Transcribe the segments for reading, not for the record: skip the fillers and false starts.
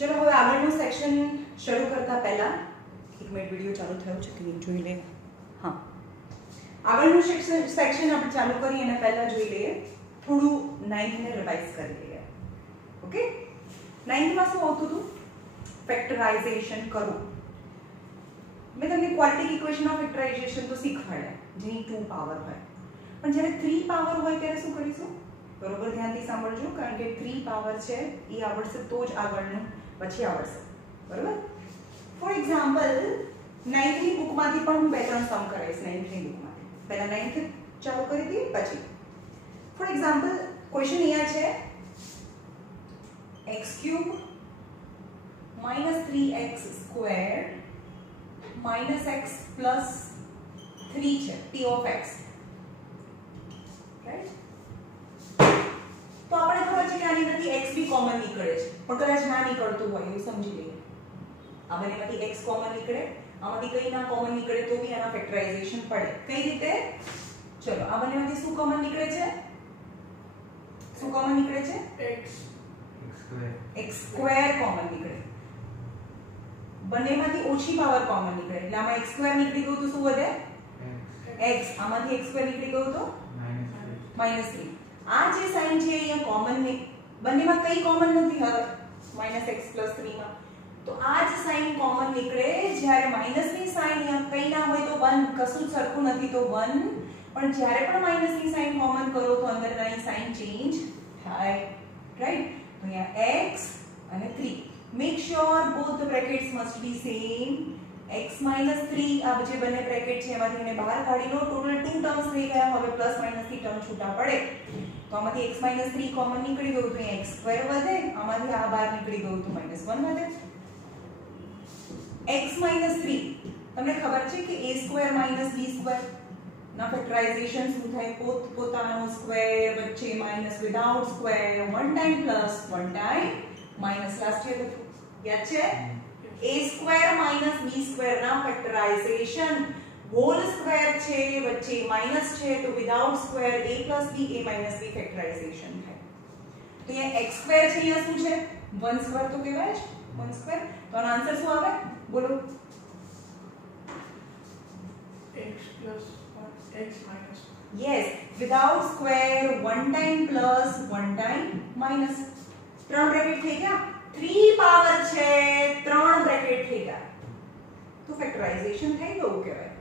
चलो હવે આગળનું સેક્શન શરૂ કરતા પહેલા એક મિનિટ વિડિયો ચાલુ થયો છે કે નહીં જોઈ લે. હા, આગળનું સેક્શન આપણે ચાલુ કરીએ એના પહેલા જોઈ લઈએ થોડું 9th ને રિવાઇઝ કરી લઈએ. ઓકે, 9th માં શું આવતું હતું? ફેક્ટરાઇઝેશન કરવું. મેં તમને ક્વોડ્રેટિક ઇક્વેશન ઓફ ફેક્ટરાઇઝેશન તો શીખવાડ્યા જેની 2 પાવર હોય, પણ જ્યારે 3 પાવર હોય ત્યારે શું કરીશું? બરોબર ધ્યાનથી સાંભળજો, કારણ કે 3 પાવર છે એ આવડશે તો જ આગળનું પછી આવડશે. બરોબર. ફોર એક્ઝામ્પલ 9th ની બુકમાંથી પણ હું 2-3 સમ કરાવીશ. 9th ની બુકમાંથી પહેલા 9th ચાલુ કરી દઈએ પછી. ફોર એક્ઝામ્પલ ક્વેશ્ચન અહીંયા છે x³ -3x² - x + 3 છે p of x. રાઈટ? તો આપણે ખબર છે કે આની અંદરથી x બી કોમન નીકળે છે, પણ કદાચ ના નીકળતું હોય એવું સમજી લઈએ. આ બંનેમાંથી x કોમન નીકળે, આમાંથી કઈ ના કોમન નીકળે તો બી આના ફેક્ટરાઇઝેશન પડે. કઈ રીતે? ચલો, આ બંનેમાંથી શું કોમન નીકળે છે? શું કોમન નીકળે છે? x² કોમન નીકળે. બંનેમાંથી ઓછી પાવર કોમન નીકળે એટલે આમાં x² નીકળી ગયું તો શું વધે? x. આમાંથી x² નીકળી ગયું તો -3. આ જે સાઈન છે અહીંયા કોમન ને બંનેમાં કઈ કોમન નથી હવે -x + 3 માં, તો આ જ સાઈન કોમન નીકળે જ્યારે માઈનસની સાઈન અહીંયા કઈ ના હોય તો 1, કશું જ સરખું નથી તો 1, પણ જ્યારે પણ માઈનસની સાઈન કોમન કરો તો અંદરની સાઈન ચેન્જ થાય. રાઈટ? તો અહીંયા x અને 3. Make sure both the brackets must be same. x - 3 આ જે બંને બ્રેકેટ છે એમાંથી એને બહાર કાઢી લો. ટોટલ 2 ટર્મ્સ થઈ ગયા. હવે પ્લસ માઈનસ થી ટર્મ છૂટા પડે તો આમાંથી x - 3 કોમન નીકળી ગયું તો અહીં x² વધે, આમાંથી આ બહાર નીકળી ગયું તો -1 વધે. x - 3 તમને ખબર છે કે a² - b² ના ફેક્ટરાઇઝેશન શું થાય? પોતાનો સ્ક્વેર વચ્ચે minus without square, 1 time plus 1 time minus. Last year હતું યાદ છે? a² - b² ના ફેક્ટરાઇઝેશન હોલ સ્ક્વેર છે વચ્ચે માઈનસ છે તો without square a + b a - b ફેક્ટરાઇઝેશન થાય. તો અહીંયા x² છે, અહીંયા શું છે? 1² તો કહેવાય છે 1². તો આનો આન્સર શું આવે? બોલો. x + 1 x - yes, without square 1 time plus 1 time minus. 3 bracket થઈ ગયા. 3 પાવર છે, 3 બ્રેકેટ થઈ ગયા તો ફેક્ટરાઇઝેશન થઈ ગયું કહેવાય.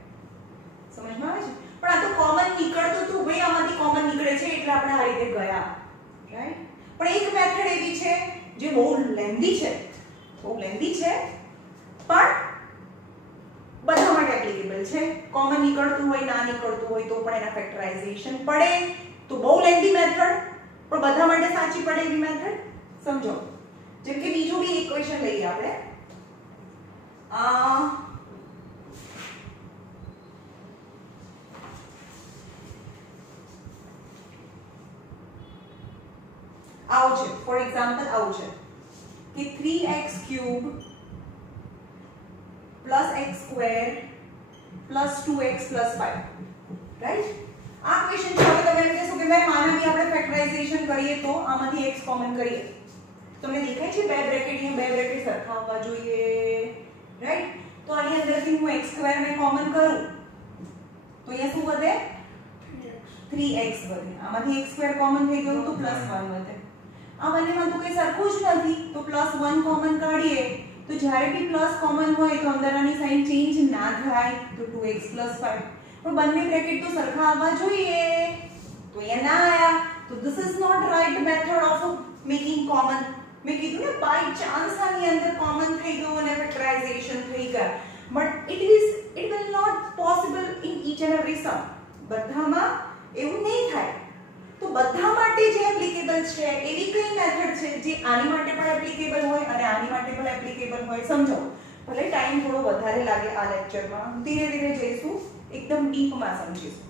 સમજમાં આવે છે? પણ આ તો કોમન નીકળતું હતું ભાઈ, આમાંથી કોમન નીકળે છે એટલે આપણે આ રીતે ગયા. રાઈટ? પણ એક મેથડ એવી છે જે બહુ લેન્ધી છે, પણ બધા માટે એપ્લિકેબલ છે. કોમન નીકળતું હોય ના નીકળતું હોય તો પણ એના ફેક્ટરાઇઝેશન પડે. તો બહુ લેન્ધી મેથડ પણ બધા માટે સાચી પડે એવી મેથડ સમજો. જેમ કે બીજું બી ઇક્વેશન લઈએ આપણે. આવું છે ફોર એક્ઝામ્પલ આવું છે કે 3x³ + x² + 2x + 5. રાઈટ? આ ક્વેશ્ચન છે. હવે તમે એમ કહેશો કે ભાઈ માનાથી આપણે ફેક્ટરાઇઝેશન કરીએ તો આમાંથી x કોમન કરીએ. તમને દેખાય છે બે બ્રેકેટ, અહીંયા બે બ્રેકેટ સરખા આવવા જોઈએ. રાઈટ? તો આની અંદરથી હું x² ને કોમન કરું તો અહીંયા શું વધે? 3x વધે. આમાંથી x² કોમન થઈ ગયું તો +1 વધે. આ બંનેમાં તો કઈ સરખું જ નથી તો +1 કોમન કાઢીએ તો જ્યારે બી પ્લસ કોમન હોય તો અંદરની સાઈન ચેન્જ ના થાય તો 2x + 5. પણ બંને બ્રેકેટ તો સરખા આવવા જોઈએ તો અહીંયા ના આયા. તો this is not right method of making common. મેં કીધું ને બાય ચાન્સ આની અંદર કોમન થઈ ગયું અને ફેક્ટરાઇઝેશન થઈ ગયા, but it will not possible in each and every sum. બધામાં એવું નહીં થાય. તો બધા માટે જે એપ્લિકેબલ છે એવી કઈ મેથડ છે જે આની માટે પણ એપ્લિકેબલ હોય અને આની માટે પણ એપ્લિકેબલ હોય? સમજો. ભલે ટાઈમ થોડો વધારે લાગે આ લેક્ચરમાં, ધીરે ધીરે જઈશું, એકદમ ડીપમાં સમજીશું.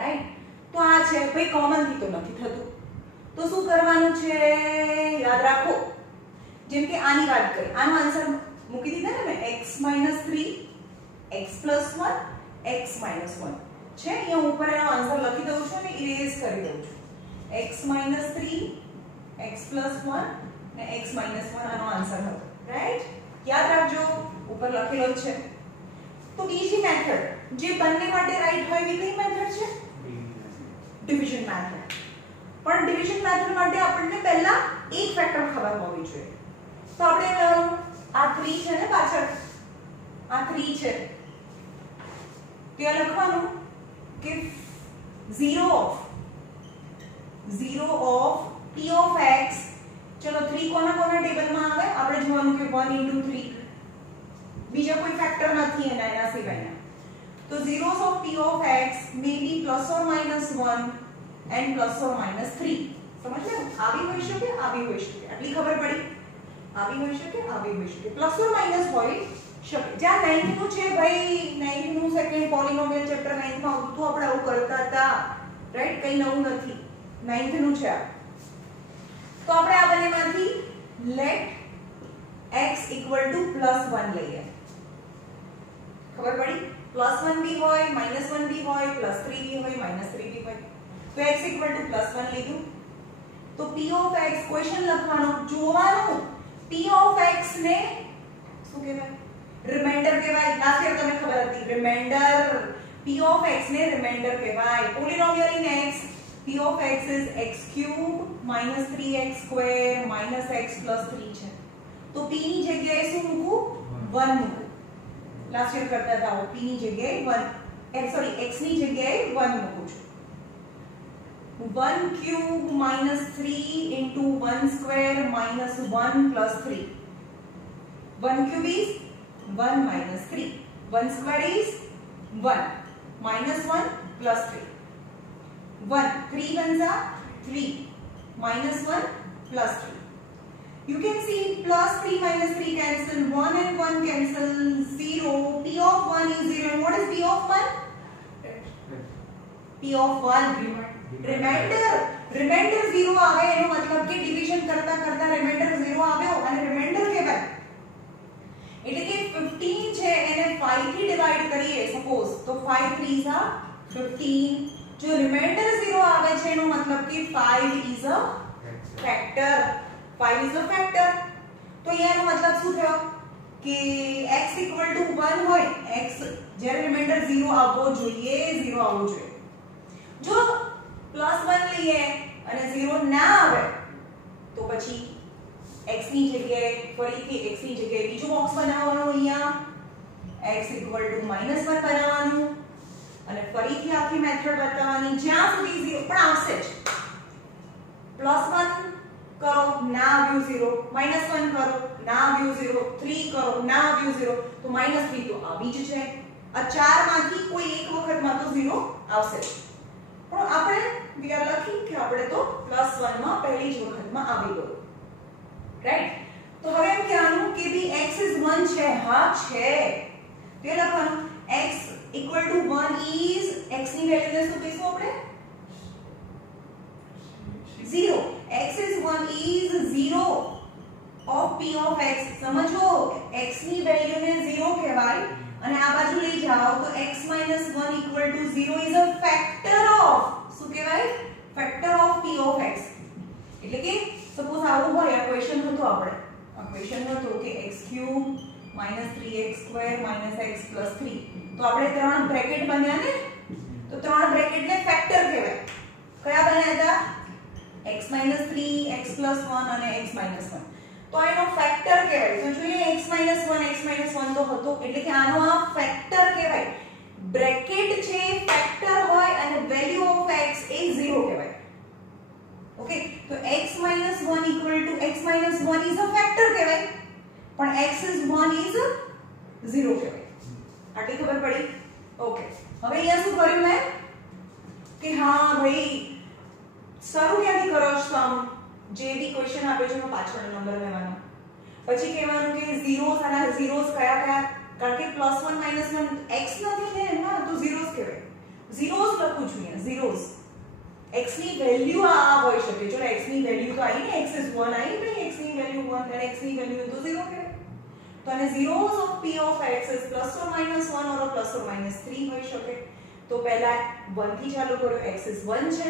રાઈટ? તો આ છે ભાઈ કોમન થી તો નથી થતું તો શું કરવાનું છે? યાદ રાખો. જેમ કે આની વાત કરી, આનો આન્સર મૂકી દીધા ને મેં. x - 3 x + 1 x - 1 છે. અહીંયા ઉપર એનો આન્સર લખી દઉં છું અને ઇરેઝ કરી દઉં છું. x - 3 x + 1 ને x - 1 આનો આન્સર હતો, રાઈટ? યાદ રાખજો, ઉપર લખેલો જ છે. તો બીજી મેથડ જે બંને માટે રાઈટ હોય એવી કઈ મેથડ છે? Division method. પણ ડિવિઝન મેથડ માટે આપણને પહેલા એક ફેક્ટર ખબર હોવી જોઈએ. તો આપણે આ 3 છે ને પાછળ, આ 3 છે, ત્યાં લખવાનું કે 0 of p of x. ચલો 3 કોના ટેબલમાં આવે? આપણે જોવાનું કે 1 * 3, બીજા કોઈ ફેક્ટર નથી એના સિવાયના. તો zeros of p of x may be ±1 and ±3. સમજ્યા? આવી હોઈ શકે, આવી હોઈ શકે. આટલી ખબર પડી? આવી હોઈ શકે, આવી હોઈ શકે, +- હોઈ શકે. જ્યાં 9th નું છે ભાઈ, 9th નું સેકન્ડ પોલિનોમિયલ ચેપ્ટર 9th માં આવતું આપણે આવું કરતા હતા, રાઈટ? કઈ નવું નથી, 9th નું છે આ. તો આપણે આ બંનેમાંથી let x =+1 લઈએ. ખબર પડી? +1 બી હોય, -1 બી હોય, +3 બી હોય, -3 બી હોય. તો x =+1 લીધું. તો p of x ક્વેશ્ચન લખવાનો, જોવાનું p of x ને શું કહેવાય? રિમાઇન્ડર કહેવાય. લાસ્ટ યર તમને ખબર હતી, રિમાઇન્ડર. p of x ને રિમાઇન્ડર કહેવાય. પોલિનોમિયલ in x, p of x is x³ - 3x² - x + 3 છે. તો p ની જગ્યાએ શું મૂકું? 1 મૂકું. લાસ્ટ યર કરતા હતા, p ની જગ્યાએ 1, x ની જગ્યાએ 1 મૂકું છું. 1³ - 3 * 1² - 1 + 3. 1³ is 1 - 3. 1² is 1 - 1 + 3. 1 3 ones are 3 -1 + 3. You can see +3 - 3 cancel, 1 and 1 cancel, 0. P of 1 is 0. And what is P of 1? P of 1 reminder. Reminder 0 આવે એનો મતલબ કે ડિવિઝન કરતા કરતા રિમાઇન્ડર 0 આવ્યો અને રિમાઇન્ડર કહેવાય. એટલે કે 15 છે એને 5 થી ડિવાઇડ કરીએ સપોઝ, તો 5 3s are 15. જો રિમાઇન્ડર 0 આવે છે એનો મતલબ કે 5 is a factor. 5 is a factor. તો એનો મતલબ શું થયો કે x = 1 હોય, x જ્યારે રિમાઇન્ડર 0 આવવો જોઈએ, 0 આવવો જોઈએ. જો +1 લઈએ અને 0 ના આવે તો પછી x ની જગ્યાએ ફરીથી x ની જગ્યાએ બીજું બોક્સ બનાવવાનું, અહીંયા x = -1 બનાવવાનું અને ફરીથી આખી મેથડ બતાવવાની જ્યાં સુધી 0 પણ આવશે જ. +1 કરો, ના આવ્યું 0, -1 કરો, ના આવ્યું 0, 3 કરો, ના આવ્યું 0, તો -3 તો આવી જ છે. આ ચારમાંથી કોઈ એક વખતમાં તો 0 આવશે. પણ આપણે we are lucky કે આપણે તો +1 માં પહેલી જ વખતમાં આવી ગયું, રાઈટ? તો હવે એમ કહેવાનું કે ભી x is 1 છે. હા છે. તે લખવાનું x = 1 is, x ની વેલ્યુને શું કહીશું આપણે? 0. x is 1 is 0 of p of x. સમજો, x ની વેલ્યુને 0 કહેવાય અને આ બાજુ લઈ જાઓ તો x - 1 = 0 is a factor of, શું કહેવાય? factor of p of x. એટલે કે સપોઝ આવું હોય, આ ક્વેશ્ચન હતો આપણે, આ ક્વેશ્ચન હતો કે x³ - 3x² - x + 3. તો આપણે ત્રણ બ્રેકેટ બન્યા ને, તો ત્રણ બ્રેકેટને ફેક્ટર કહેવાય. કયા બન્યા હતા? x - 3, x + 1 અને x - 1. તો એનો ફેક્ટર કહેવાય. તો જોઈએ x - 1 તો હતો, એટલે કે આનો આ ફેક્ટર કહેવાય. બ્રેકેટ છે, ફેક્ટર હોય અને વેલ્યુ ઓફ x એ 0 કહેવાય. ઓકે, તો x - 1 = x - 1 is a factor કહેવાય, પણ x is 1 is 0 કહેવાય. આટલી ખબર પડી? ઓકે, હવે અહીંયા શું કર્યું મેં કે હા ભાઈ શરૂ ક્યાંથી કરો છો? આમ જે બી ક્વેશ્ચન આપે છે એનો પાછળનો નંબર લેવાનો, પછી કહેવાનું કે ઝીરોસ અને ઝીરોસ કયા કયા, કારણ કે +1 -1 x નથી ને એમાં, તો ઝીરોસ કહેવાય. ઝીરોસ લખું છું અહીંયા, ઝીરોસ. x ની વેલ્યુ આ હોઈ શકે. ચલો x ની વેલ્યુ તો આવી ને, x is 1 આવી ને, x ની વેલ્યુ 1 અને x ની વેલ્યુ તો 0 કહેવાય. તો અને zeros of p of x is +or -1 or +or -3 હોઈ શકે. તો પહેલા 1 થી ચાલુ કરો, x is 1 છે,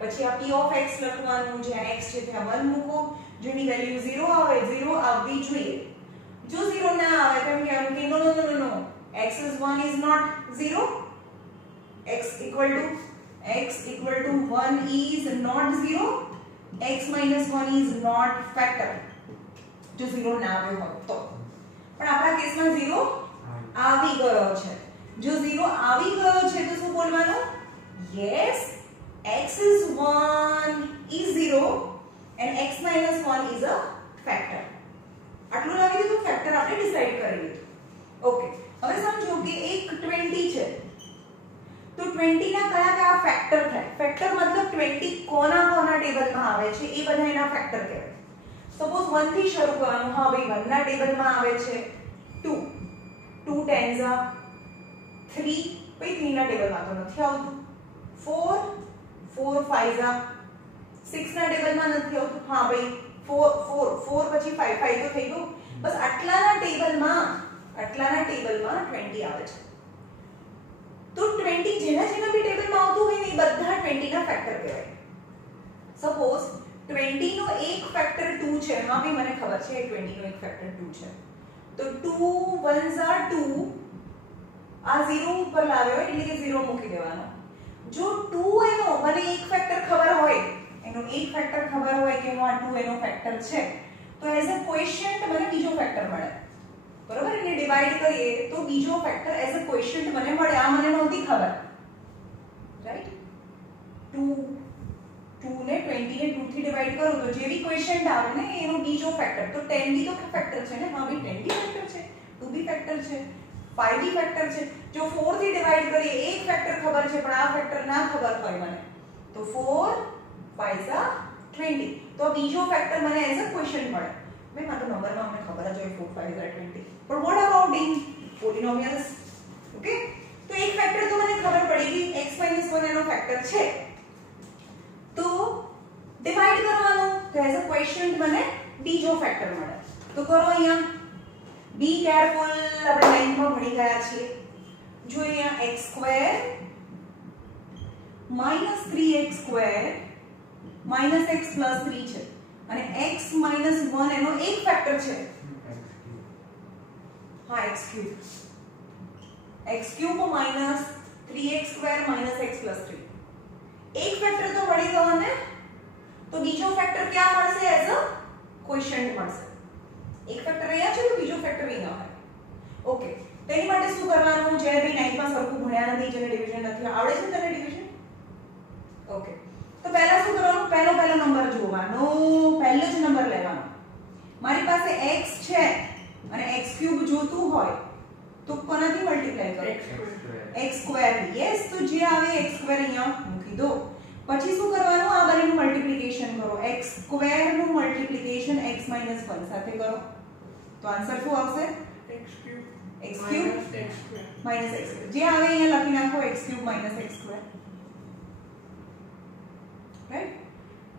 પછી આ p ઓફ x લખવાનું, જ્યાં x છે ત્યાં 1 મૂકો, જેની વેલ્યુ 0 આવે 0 આવવી જોઈએ. જો 0 ના આવે તો એમ કહેવાનું કે નો x is 1 is not 0, x equal to 1 is not 0, x minus 1 is not factor. જો 0 ના આવ્યો હોય તો, પણ આપણા કેસમાં 0 આવી ગયો છે. જો 0 આવી ગયો છે તો શું બોલવાનું? yes, x is 1 is 0 and x minus 1 is a factor. આટલું લાવી દીધું, ફેક્ટર આપણે ડિસાઈડ કરી લીધું. ઓકે, હવે સમજો કે એક 20 છે તો 20 ના કયા કયા ફેક્ટર થાય? ફેક્ટર મતલબ 20 કોના ટેબલમાં આવે છે એ બધા એના ફેક્ટર કહેવાય. સપોઝ 1 થી શરૂ કરવાનું. હા ભાઈ 1 ના ટેબલમાં આવે છે 2, 2 tens are 3, ભાઈ 3 ના ટેબલમાં તો નથી આવતું. 4, 4 5s are 6 ના ટેબલમાં નથી આવતું. હા ભાઈ 4 પછી 5 તો થઈ ગયું. બસ આટલાના ટેબલમાં 20 આવે છે. તો 20 જેના બી ટેબલમાં આવતું હોય ને એ બધા 20 ના ફેક્ટર કહેવાય. સપોઝ 20 નો એક ફેક્ટર 2 છે. હા ભાઈ મને ખબર છે 20 નો એક ફેક્ટર 2 છે. તો 2 1s are 2, આ 0 ઉપર લાવ્યો એટલે કે 0 મૂકી દેવાનો. જો 2 એનો મને એક ફેક્ટર ખબર હોય, એનો એક ફેક્ટર ખબર હોય કે આ 2 એનો ફેક્ટર છે, તો એઝ અ ક્વોશન્ટ મને બીજો ફેક્ટર મળે. બરોબર, એને ડિવાઈડ કરીએ તો બીજો ફેક્ટર એઝ અ ક્વોશન્ટ મને મળે. આ મને નહોતી ખબર, રાઈટ? 2 ને 20 ને 2 થી ડિવાઈડ કરું તો જે બી ક્વોશન્ટ આવે ને એનો બીજો ફેક્ટર. તો 10 બી તો ફેક્ટર છે ને? હા ભાઈ 10 બી ફેક્ટર છે, 2 બી ફેક્ટર છે, 5 બી ફેક્ટર છે. જો 4 થી ડિવાઈડ કરીએ, એક ફેક્ટર ખબર છે પણ આ ફેક્ટર ના ખબર હોય મને, તો 4 5s are 20. તો બીજો ફેક્ટર મને એઝ અ ક્વોશન્ટ મળે. મેં મારો નંબરમાં મને ખબર જ હોય 4 5s are 20. પણ વોટ અબાઉટ ઇન પોલિનોમિયલ્સ? ઓકે, તો એક ફેક્ટર તો મને ખબર પડી ગઈ, x 1 એનો ફેક્ટર છે, તો ડિવાઈડ કરવાનું, તો એઝ અ ક્વોશન્ટ મને બીજો ફેક્ટર મળે. તો કરો અહીંયા, બી કેરફુલ, આપણે 9 માં ભણી ગયા છીએ. જો અહીંયા x² -3x² -x + 3 છે અને x - 1 એનો એક ફેક્ટર છે. હા x³ -3x² -x + 3 એક ફેક્ટર તો મળી ગયો ને. તો બીજો ફેક્ટર ક્યાં મળશે? એઝ અ ક્વોશન્ટ મળશે. એક ફેક્ટર અહીંયા છે તો બીજો ફેક્ટર અહીંયા હોય. ઓકે, તેની માટે શું કરવાનું? જે બી 9 માં સરખું ભણ્યા નથી, જેને ડિવિઝન નથી આવડે છે તને ડિવિઝન? ઓકે, તો પહેલા શું કરવાનું? પહેલો નંબર જોવાનો, પહેલો જ નંબર લેવાનો. મારી પાસે x છે અને x³ જોતું હોય તો કોનાથી મલ્ટીપ્લાય કરો? x² થી. યસ, તો જે આવે x² અહીંયા મૂકી દો. પછી શું કરવાનું? આ બંનેનું મલ્ટીપ્લિકેશન કરો. x² નું મલ્ટીપ્લિકેશન x - 1 સાથે કરો. તો આન્સર શું આવશે? x³ minus x². જે આવે અહીંયા લખી નાખો x³ - x². રાઈટ?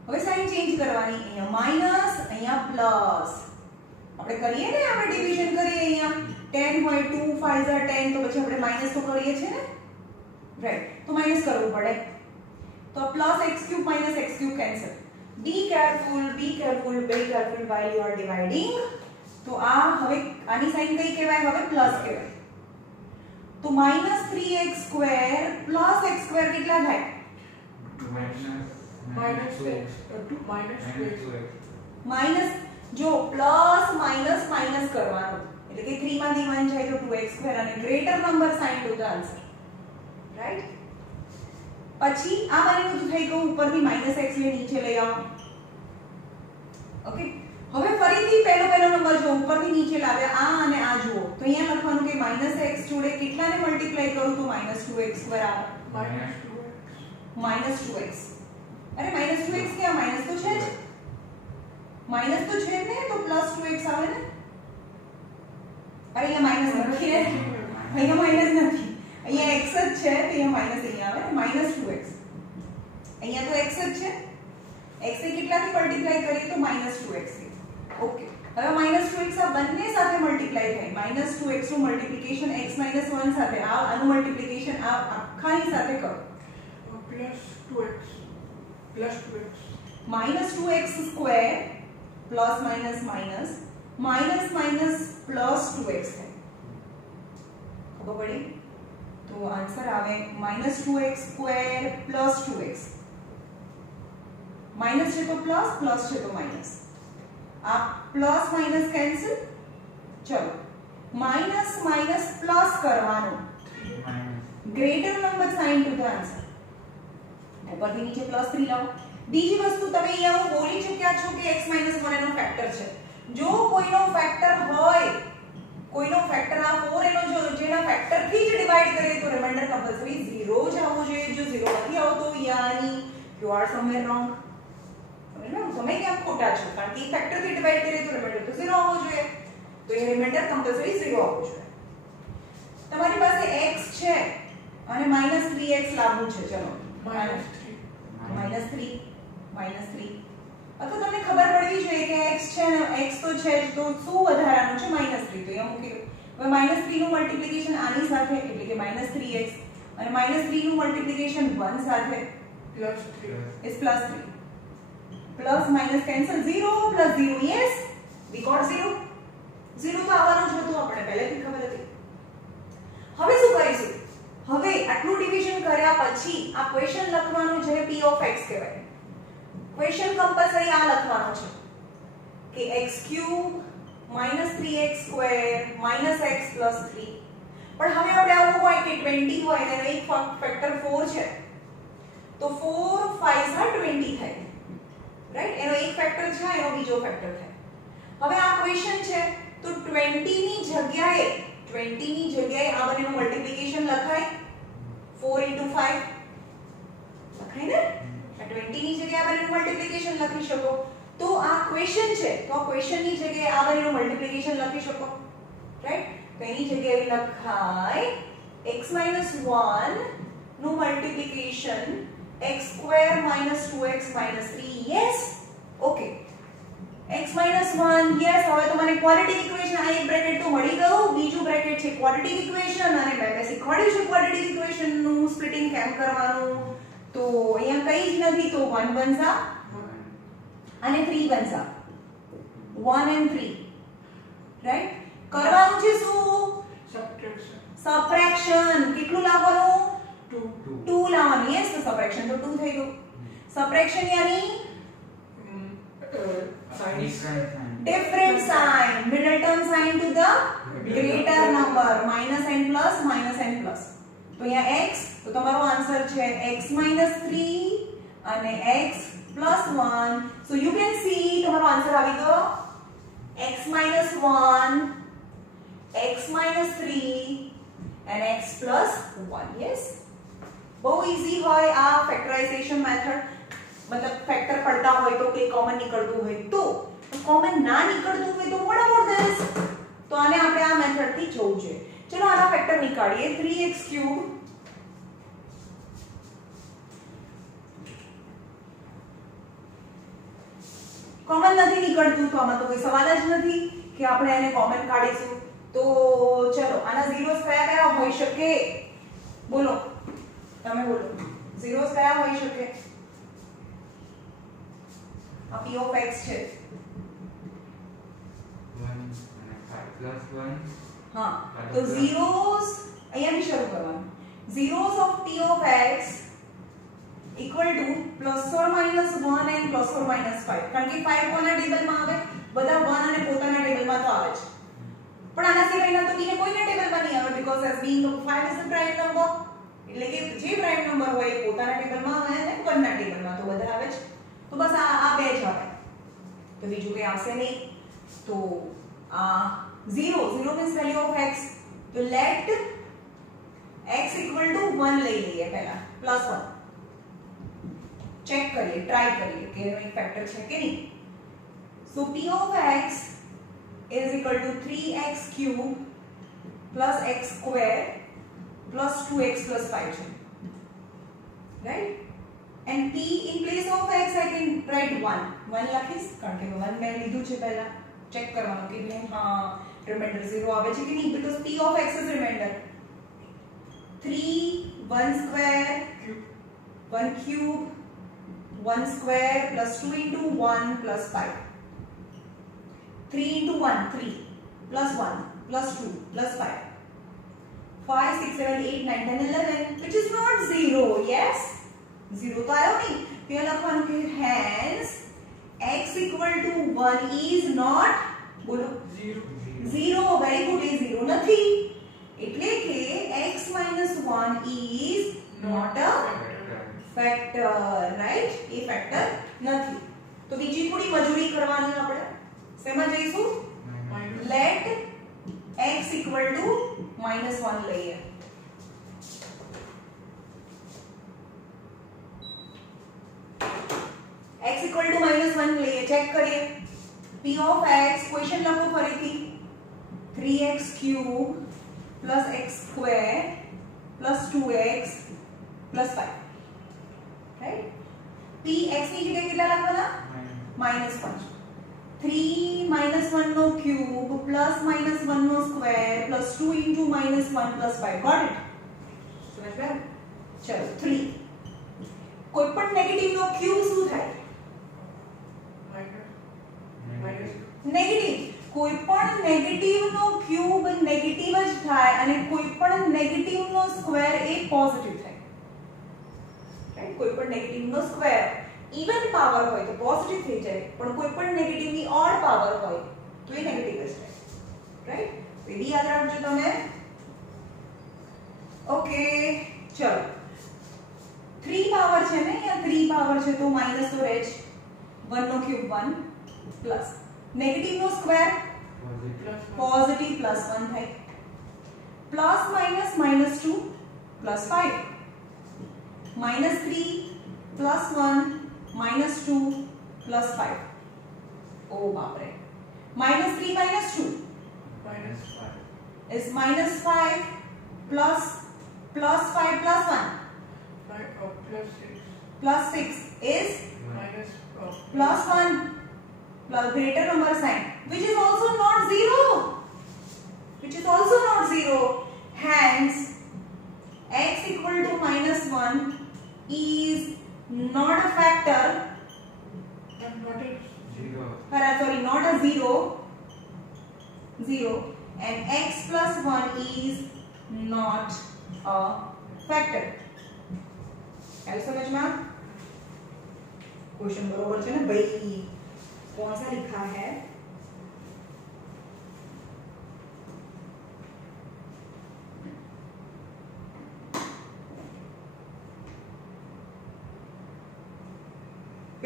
હવે સાઈન ચેન્જ કરવાની. અહીંયા માઈનસ, અહીંયા પ્લસ. આપણે કરીએ ને, આપણે ડિવિઝન કરીએ અહીંયા 10 હોય 2 5s are 10, તો પછી આપણે માઈનસ તો કરીએ છીએ ને, રાઈટ? તો માઈનસ કરવું પડે. તો plus x³ - x³ cancel. Be careful while you are dividing. તો આ હવે આની સાઈન કઈ કહેવાય? હવે પ્લસ કહેવાય. તો -3x² + x² કેટલા થાય? માઈનસ. જો પ્લસ માઈનસ માઈનસ કરવાનું, એટલે કે 3 માંથી 1 જાય તો 2x² અને greater number sine to the answer. Right? પછી આ બંનેનું તો થઈ ગયું, ઉપરથી -x ને નીચે લઈ આવો. ઓકે, હવે ફરીથી પહેલો નંબર જો ઉપરથી નીચે લાવ્યા, આ અને આ જુઓ. તો અહીંયા લખવાનું કે -x જોડે કેટલાને મલ્ટીપ્લાય કરું તો -2x² આવે. -2x. અરે -2x ક્યાં? માઈનસ તો છે જ, માઈનસ તો છે ને, તો +2x આવે ને. અરે અહીંયા માઈનસ નથી ને, અહીંયા માઈનસ નથી, અહીંયા x જ છે, તો અહીંયા માઈનસ અહીંયા આવે ને, -2x. અહીંયા તો x જ છે, x ને કેટલાથી મલ્ટીપ્લાય કરીએ તો -2x થી. ઓકે, હવે -2x આ બંને સાથે મલ્ટીપ્લાય થાય. -2x નું મલ્ટીપ્લિકેશન x - 1 સાથે, આનું મલ્ટીપ્લિકેશન આ આખાની સાથે કરો. +2x plus 2x minus 2x square plus minus minus minus minus plus 2x है खबर पड़ी तो आंसर आवे minus 2x square plus 2x minus है तो प्लस प्लस है तो माइनस आप प्लस माइनस कैंसिल चलो माइनस माइनस प्लस करवानो greater number sign to the answer ઉપરથી નીચે +3 લાવો બીજી વસ્તુ તમે અહીંયા હું બોલી ચૂક્યા છો કે x - 1 એનો ફેક્ટર છે જો કોઈનો ફેક્ટર હોય કોઈનો ફેક્ટર આ 4 એનો જો જેના ફેક્ટર થી જ ડિવાઇડ કરીએ તો રિમાઇન્ડર કમ્પલસરી 0 જ આવવો જોઈએ જો 0 નથી આવતો યાની યુ આર સમવેર રોંગ સમજ્યો તમે ક્યાં ખોટા છો કારણ કે ફેક્ટર થી ડિવાઇડ કરીએ તો રિમાઇન્ડર તો 0 આવવો જોઈએ તો એ રિમાઇન્ડર કમ્પલસરી 0 આવવો જોઈએ તમારી પાસે x છે અને -3x લાવવું છે ચલો -3 અથવા તમને ખબર પડવી જોઈએ કે x છે ને x તો છે તો શું વધારાનું છે -3 તો અહીંયા મૂકી દો હવે -3 નું મલ્ટીપ્લિકેશન આની સાથે એટલે કે -3x અને -3 નું મલ્ટીપ્લિકેશન 1 સાથે +3 is +3 plus minus cancel 0 + 0 yes we got 0 0 તો આવવાનું જ હતું આપણે પહેલેથી ખબર હતી હવે શું કરીશું હવે આટલું ડિવિઝન કર્યા પછી આ ક્વેશ્ચન લખવાનું છે p of x કહેવાય ક્વેશ્ચન કમ્પલસરી આ લખવાનો છે કે x³ -3x² -x + 3 પણ હવે આપણે આવું હોય કે 20 હોય અને એક ફેક્ટર 4 છે તો 4 5 are 20 થાય રાઈટ એનો એક ફેક્ટર છે એનો બીજો ફેક્ટર થાય હવે આ ક્વેશ્ચન છે તો 20 ની જગ્યાએ આ બંનેનું મલ્ટીપ્લિકેશન લખાય 4 * 5 લખાય ને આ 20 ની જગ્યાએ આ બંનેનું મલ્ટીપ્લિકેશન લખી શકો તો આ ક્વેશ્ચન છે તો આ ક્વેશ્ચનની જગ્યાએ આ બંનેનું મલ્ટીપ્લિકેશન લખી શકો રાઈટ તો એની જગ્યાએ લખાય x - 1 નું multiplication x² - 2x - 3 yes okay x - 1 yes હવે તો મને ક્વોડ્રેટિક ઇક્વેશન આ એક બ્રેકેટ તો મળી ગયું બીજું બ્રેકેટ છે ક્વોડ્રેટિક ઇક્વેશન અને મેં શીખવાડ્યું છે ક્વોડ્રેટિક ઇક્વેશન નું સ્પ્લિટિંગ કેમ કરવાનું તો અહીંયા કંઈ જ નથી તો 1 બનશે અને 3 બનશે 1 and 3 રાઈટ કરવાનું છે શું સબટ્રેક્શન કેટલું લાવવાનું 2 લાવવાનું yes તો સબટ્રેક્શન તો 2 થઈ ગયું subtraction યાની different sign middle term sign to the greater number minus n plus તો અહીંયા x તો તમારો આન્સર છે x - 3 અને x + 1 so you can see તમારો આન્સર આવી ગયો x - 1 x - 3 and x + 1 yes બહુ ઈઝી હોય આ ફેક્ટરાઇઝેશન મેથડ मतलब फैक्टर पड़ता હોય તો કે કોમન નીકળતું હોય તો કોમન ના નીકળતું હોય તો what about this તો આને આપણે આ મેથડ થી જોવું છે ચલો આના ફેક્ટર નીકાળીએ 3x³ કોમન નથી નીકળતું તો આમાં તો કોઈ સવાલ જ નથી કે આપણે એને કોમન કાઢીશું તો ચલો આના ઝીરોસ કયા કયા હોઈ શકે બોલો તમે બોલો ઝીરોસ કયા હોઈ શકે આ p of x છે 1 અને 5 + 1 હા તો zeros અહીંયાથી શરૂ કરવાનું zeros of p of x equal to ±1 and ±5 કારણ કે 5 કોના ટેબલમાં આવે બધા 1 અને પોતાના ટેબલમાં તો આવે છે પણ આના સિવાયના તો બીજે કોઈના ટેબલમાં નહીં આવે because as being 5 is a prime number એટલે કે જે પ્રાઇમ નંબર હોય એ પોતાના ટેબલમાં આવે અને 1 ના ટેબલમાં તો બધા આવે છે तो बस आ બે જ આવે તો બીજું કઈ આવશે નહીં તો આ 0 means value of x તો let x = 1 લઈ લઈએ પહેલા +1 ચેક કરીએ ટ્રાય કરીએ કે એનો એક ફેક્ટર છે કે નહીં so p of x is equal to 3x³ + x² + 2x + 5 છે right and p in place of x I can write 1 લખીશ કારણ કે 1 મેં લીધું છે પહેલા ચેક કરવાનું કે નહીં હા રિમાઇન્ડર 0 આવે છે કે નહીં because p of x is remainder 3 1² 1³ 1 1 square plus 2 into 1 plus 5. 3 into 1, 3 plus 1 plus 2 plus 5. 5, 6, 7, 8, 9, 10, 11, which is not 0. Yes? 0 तो आया नहीं. तो यहाँ लखवानु के hence x equal to 1 is not बोलो 0. Very good. ये 0 નથી. એટલે કે x minus 1 is not a factor, right? ये factor નથી. તો બીજી થોડી મજૂરી કરવાની આપણે. શેમાં જઈશું? Let x equal to -1 લઈએ. x equal to -1 લઈએ. ચેક કરીએ. p of x ક્વેશ્ચન લખો ફરીથી. 3x cube plus x square plus 2x plus 5. Right? p x ની જગ્યાએ કેટલા લખવાના? -1. 3 -1 નો cube plus -1 no square plus 2 into -1 plus 5. Got it? સમજ ગયો? ચલો 3. કોઈપણ નેગેટિવ નો ક્યુબ શું થાય? નેગેટિવ. કોઈપણ નેગેટિવ નો ક્યુબ નેગેટિવ જ થાય અને કોઈપણ નેગેટિવ નો સ્ક્વેર એ પોઝિટિવ થાય. રાઈટ? કોઈપણ નેગેટિવ નો સ્ક્વેર इवन पावर હોય તો પોઝિટિવ થઈ જાય, પણ કોઈપણ નેગેટિવ ની ઓડ પાવર હોય તો એ નેગેટિવ જ થાય. રાઈટ? તો એ યાદ રાખજો તમે. ઓકે, ચલો 3 પાવર છે ને, અહીંયા 3 પાવર છે તો માઈનસ તો રહે જ. 1 નો ક્યુબ 1 પ્લસ નેગેટિવ નો સ્ક્વેર પોઝિટિવ પ્લસ 1 થાય. Plus minus -2 plus 5 -3 plus 1 -2 plus 5. Oh बापरे. -3 -2 is -5 plus 5 plus 1 plus 6 is plus 1 plus greater number sign, which is also not 0. Which is also not 0. Hence x equal to -1 is not a factor, not a 0, and x plus 1 is not a factor. क्या समझ में? Question बरोबर है ना भाई? कौन सा लिखा है?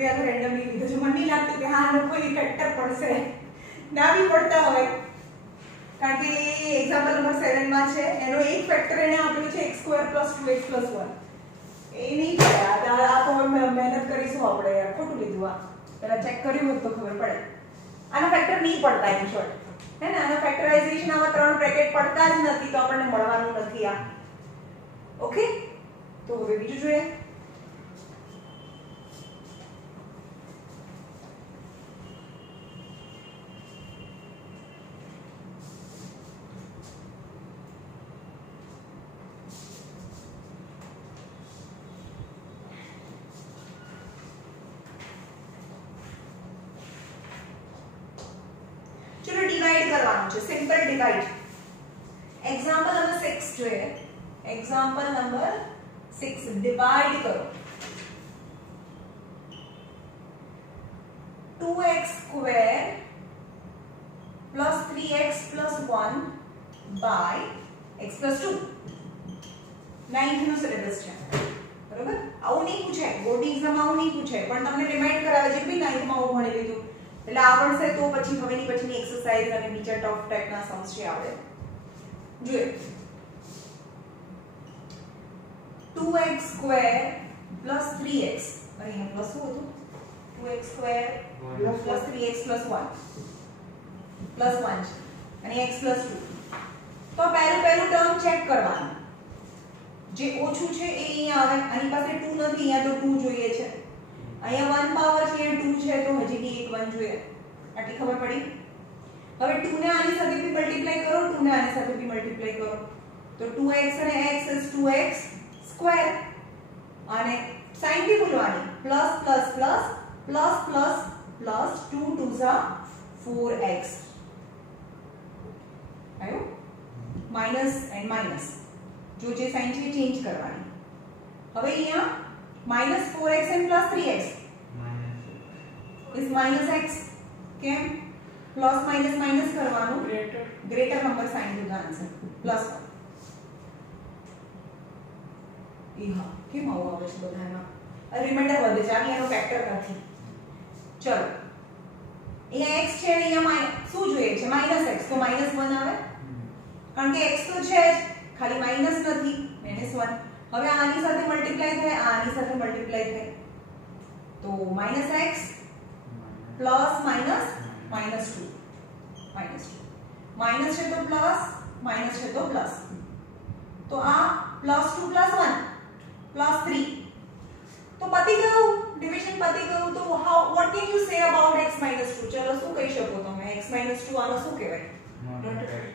या तो रेंडमली લીધો છે. મને નહીં લાગતું કે હા આનો કોઈ ફેક્ટર પડશે. ના બી પડતા હોય, કારણ કે એક્ઝામ્પલ નંબર 7 માં છે એનો એક ફેક્ટર એને આપેલું છે x2 + 2x + 1. એ નહીં પડે. આ તો મહેનત કરીશું આપણે. યાર ખોટું લીધું. આ પહેલા ચેક કર્યું હોત તો ખબર પડે. આનો ફેક્ટર નહીં પડતા ઇન શોર્ટ, હે ને? આનો ફેક્ટરાઇઝેશન આમાં 3 બ્રેકેટ પડતા જ નથી તો આપણને મળવાનું નથી આ. ઓકે, તો હવે બીજું જોઈએ. Simple divide. एग्जांपल नंबर 6 जो है, एग्जांपल नंबर 6 डिवाइड करो. 2x square plus 3x plus 1 by x plus 2. 9th no syllabus છે, બરોબર? આવું નહીં પૂછાય બોર્ડ એક્ઝામ, આવું નહીં પૂછાય, પણ તમને રિમાઇન્ડ કરાવે છે કે ભાઈ 9th માં આવું ભણી લીધું એટલે આવડશે તો પછી હવેની પછીની એક્સરસાઇઝ અને બીજા ટફ ટાઈપના સમ્સ છે આવડે. જોઈએ 2x square plus 3x, અરે અહીંયા પ્લસ શું હતું? 2x square plus 3x plus 1 plus 1 છે અને x plus 2. તો પહેલું ટર્મ ચેક કરવાનું. જે ઓછું છે એ અહીંયા આવે. આની પાસે 2 નથી, અહીંયા તો 2 જોઈએ છે. અહીંયા 1 પાવર છે, અહીંયા 2 છે તો હજી બી એક 1 જોઈએ. આટલી ખબર પડી? હવે 2 ને આની સાથે બી મલ્ટીપ્લાય કરો, 2 ને આની સાથે બી મલ્ટીપ્લાય કરો તો 2x અને x is 2x square અને साइन भी भूलवानी plus plus plus plus plus plus 2 2 सा 4x आयो माइनस एंड माइनस जो जे साइन છે ચેન્જ કરવાની હવે અહીંયા -4x and +3x is -x કેમ પ્લસ માઇનસ માઇનસ કરવાનું greater number sine to the answer +1 એ હા કેમ આવું આવે છે બધામાં રિમાઇન્ડર વધે છે આની એનો ફેક્ટર નથી ચલો અહીંયા x છે અને અહીંયા શું જોઈએ છે -x તો -1 આવે કારણ કે x તો છે જ ખાલી માઈનસ નથી -1 હવે આની સાથે મલ્ટીપ્લાય થાય આની સાથે મલ્ટીપ્લાય થાય તો -x પ્લસ માઈનસ -2 માઈનસ છે તો પ્લસ માઈનસ છે તો પ્લસ તો આ +2 +1 +3 તો પતી ગયું ડિવિઝન પતી ગયું તો how what can you say about x - 2 ચલો શું કહી શકો તમે x - 2 આનો શું કહેવાય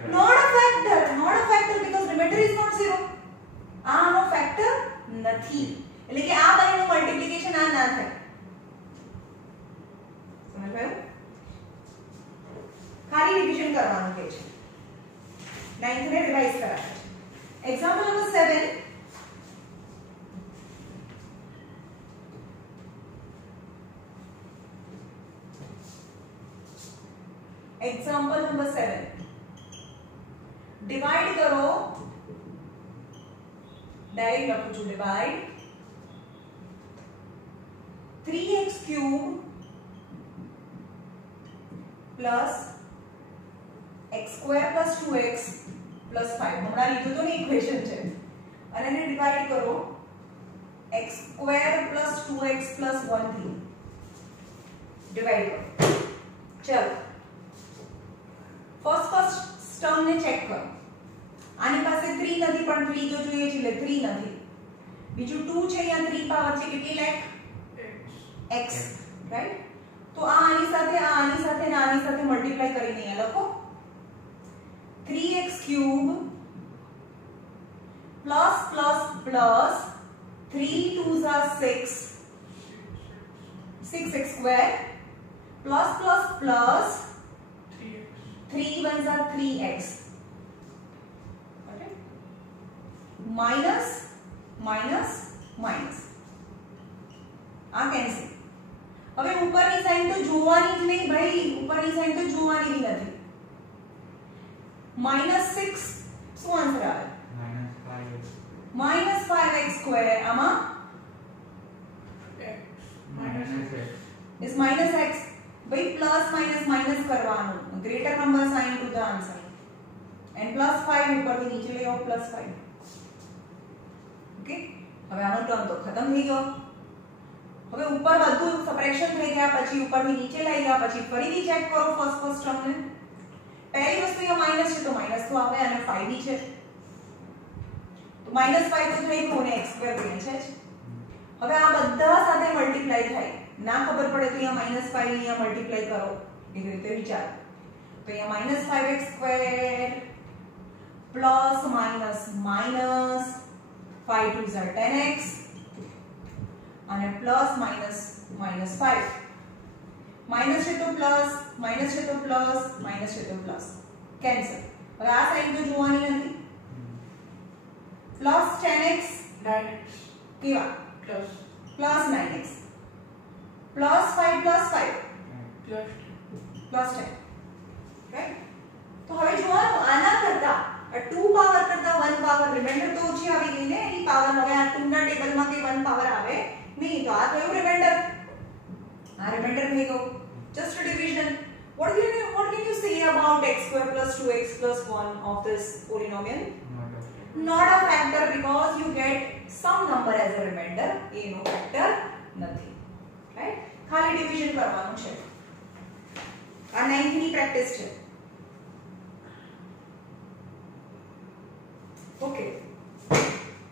not a factor because remainder is not 0 આનો ફેક્ટર નથી એટલે કે આ બંનેનું મલ્ટીપ્લિકેશન આ ના થાય સમજાયું ખાલી ડિવિઝન કરવાનું કે છે 9th ને રિવાઇઝ કરાવે છે example number 7 example number 7 divide करो डायरेक्ट लखू छू divide 3x cube plus x square plus 2x plus 5 हमारा लीधो तो ने इक्वेशन છે અને એને ડિવાઇડ કરો x સ્ક્વાयर પ્લસ 2x પ્લસ 1 થી ડિવાઇડ કરો ચલો फर्स्ट टर्म ने चेक करो आनी पासे 3 નથી પણ 3 તો જોઈએ છે એટલે 3 નથી બીજું 2 છે અહીંયા 3 પાવર છે કેટલી લાઈક x રાઈટ તો આ આની સાથે ને આની સાથે મલ્ટીપ્લાય કરીને અહીંયા લખો 3x cube plus plus plus 3 2s are 6 6x square plus plus plus 3 ones are 3x okay minus minus minus આ કેન્સલ હવે ઉપરની સાઈન તો જોવાની જ નહીં ભાઈ ઉપરની સાઈન તો જોવાની જ નથી -6 શું આન્સર આવે -5x સ્ક્વેર આમાં is -x भाई प्लस माइनस माइनस करवानो greater number sign to the answer and +5 ऊपर થી નીચે લઈ આવો +5 ઓકે હવે આનો ટર્મ તો ખતમ થઈ ગયો હવે ઉપર બધું સપરેશન થઈ ગયા પછી ઉપર થી નીચે લઈ ગયા પછી ફરીથી ચેક કરો ફર્સ્ટ ટર્મ ને પહેલી વસ્તુ અહીંયા માઈનસ છે તો માઈનસ તો આવે અને 5 બી છે તો -5 તો થઈ ગયું ને x2 બને છે હવે આ બધા સાથે મલ્ટીપ્લાય થાય ना खबर पड़े तो यहाँ -5 यहाँ मल्टीप्लाई करो एक रीते विचार तो यहाँ -5x square plus minus minus 5 2s are 10x અને પ્લસ માઈનસ -5 માઈનસ છે તો પ્લસ માઈનસ છે તો પ્લસ માઈનસ છે તો પ્લસ કેન્સલ હવે આ સાઈડ તો જોવાની નથી પ્લસ 10x 9x કેવા plus 9x plus 5 plus 10 right तो હવે જોવાનું આના કરતા 2 પાવર કરતા 1 પાવર રિમાઇન્ડર તો ઓછી આવી ગઈ ને એની પાવર હવે આ 2 ના ટેબલમાં કે 1 પાવર આવે નહીં તો આ કયું રિમાઇન્ડર આ રિમાઇન્ડર થઈ ગયો just division what can you say about x2 plus 2x plus 1 of this polynomial not a factor because you get some number as a remainder a no factor નથી right ખાલી division કરવાનું છે આ 9th ની practice છે okay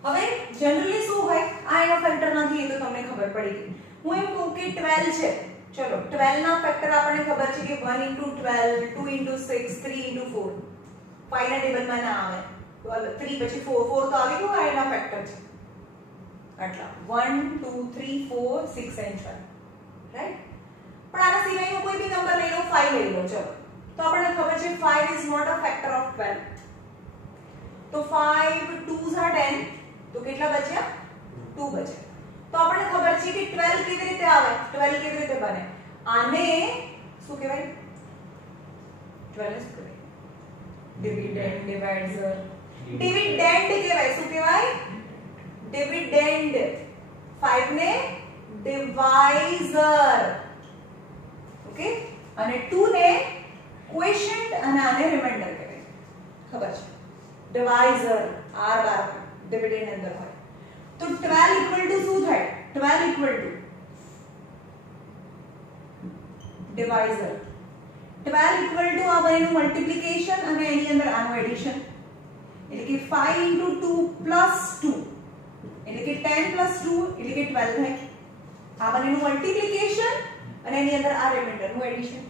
હવે generally શું હોય આ એનો ફેક્ટર નથી એ તો તમને ખબર પડી ગઈ હું એમ કહું કે 12 છે ચલો 12 ના ફેક્ટર આપણને ખબર છે કે 1 * 12 2 * 6 3 * 4 5 ના ટેબલમાં ના આવે 3 પછી 4 4 તો આવી ગયો આ એના ફેક્ટર છે આટલા 1 2 3 4 6 and 12 રાઈટ પણ આના સિવાયનો કોઈ બી નંબર લઈ લો 5 લઈ લો ચલો તો આપણને ખબર છે 5 is not a factor of 12 તો 5 2s are 10 તો કેટલા બચ્યા 2 બચ્યા તો આપણને ખબર છે કે 12 કેવી રીતે આવે 12 કેવી રીતે બને આને શું કહેવાય 12 શું કહેવાય ડિવિડન્ડ ડિવાઇઝર ડિવિડન્ડ કહેવાય શું કહેવાય ડિવિડન્ડ 5 ને ડિવાઇઝર ઓકે અને 2 ને ક્વોશન્ટ અને આને રિમાઇન્ડર કહેવાય ખબર છે ડિવાઇઝર r બાર ડિવિડન્ડ અંદર હોય તો 12 ઇક્વલ ટુ શું થાય 12 ઇક્વલ ટુ ડિવાઇઝર 12 ઇક્વલ ટુ આ બંનેનું મલ્ટીપ્લિકેશન અને એની અંદર આનું એડિશન એટલે કે 5 * 2 + 2 એટલે કે 10 + 2 એટલે કે 12 થાય આ બંનેનું મલ્ટીપ્લિકેશન અને એની અંદર આ રિમાઇન્ડરનું એડિશન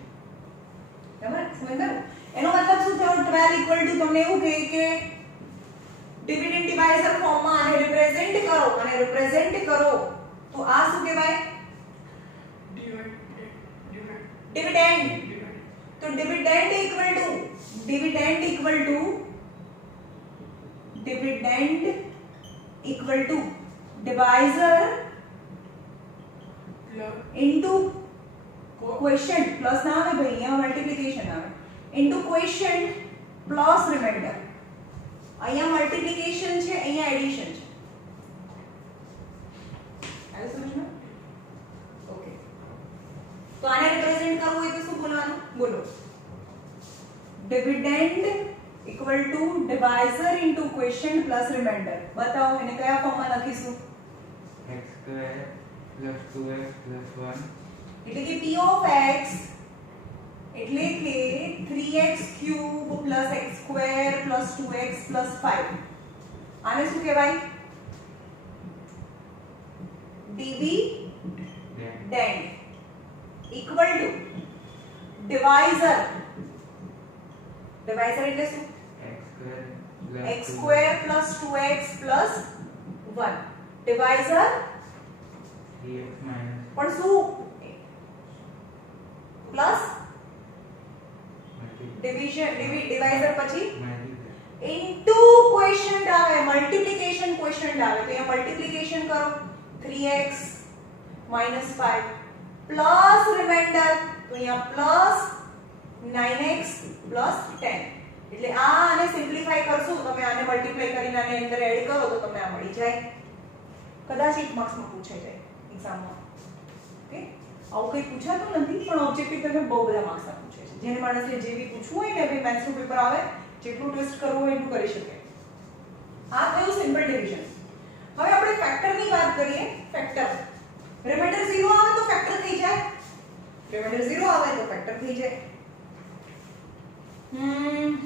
બરાબર સમજાયું એનો મતલબ શું થયો 12 ઇક્વલ ટુ તમને એવું કહે કે ડિવિડન્ડ ડિવાઇઝર ફોર્મમાં આને રિપ્રેઝેન્ટ કરો તો આ શું કહેવાય ડિવિડન્ડ તો dividend equal to divisor into quotient plus ના આવે ભાઈ અહીંયા મલ્ટીપ્લિકેશન આવે ઇન્ટુ ક્વોશન્ટ પ્લસ રિમાઇન્ડર અહીંયા મલ્ટીપ્લિકેશન છે અહીંયા એડિશન છે આ સમજમાં ઓકે તો આને રિપ્રેઝેન્ટ કરવું હોય તો શું બોલવાનું બોલો dividend equal to divisor into quotient plus remainder બતાવો એને કયા ફોર્મમાં લખીશું x square plus 2x plus 1 એટલે કે p of x એટલે કે 3x cube plus x square plus 2x plus 5 આને શું કહેવાય dividend equal to divisor એટલે શું x square plus 2x plus 1 divisor 3x minus પણ શું પ્લસ ડિવાઇઝર પછી ઇન્ટુ ક્વોશન્ટ આવે મલ્ટીપ્લિકેશન ક્વોશન્ટ આવે તો અહીંયા મલ્ટીપ્લિકેશન કરો 3x - 5 પ્લસ રિમાઇન્ડર તો અહીંયા પ્લસ 9x + 10 એટલે આ આને સિમ્પ્લિફાઈ કરશો તમે આને મલ્ટીપ્લાય કરીને આને અંદર એડ કરો તો તમને આ મળી જાય કદાચ 1 માર્ક્સમાં પૂછાઈ જાય એક્ઝામમાં ઓકે આવું કંઈ પૂછાતું નથી પણ ઓબ્જેક્ટિવ તમે બહુ બધા માર્ક્સના પૂછે છે જેને માણસને જે બી પૂછવું હોય ને ભાઈ મેથ્સનું પેપર આવે જેટલું ટ્વિસ્ટ કરવું હોય એટલું કરી શકે આ થયું સિમ્પલ ડિવિઝન હવે આપણે ફેક્ટરની વાત કરીએ ફેક્ટર રિમાઇન્ડર 0 આવે તો ફેક્ટર થઈ જાય રિમાઇન્ડર 0 આવે તો ફેક્ટર થઈ જાય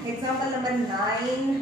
એક્ઝામ્પલ નંબર 9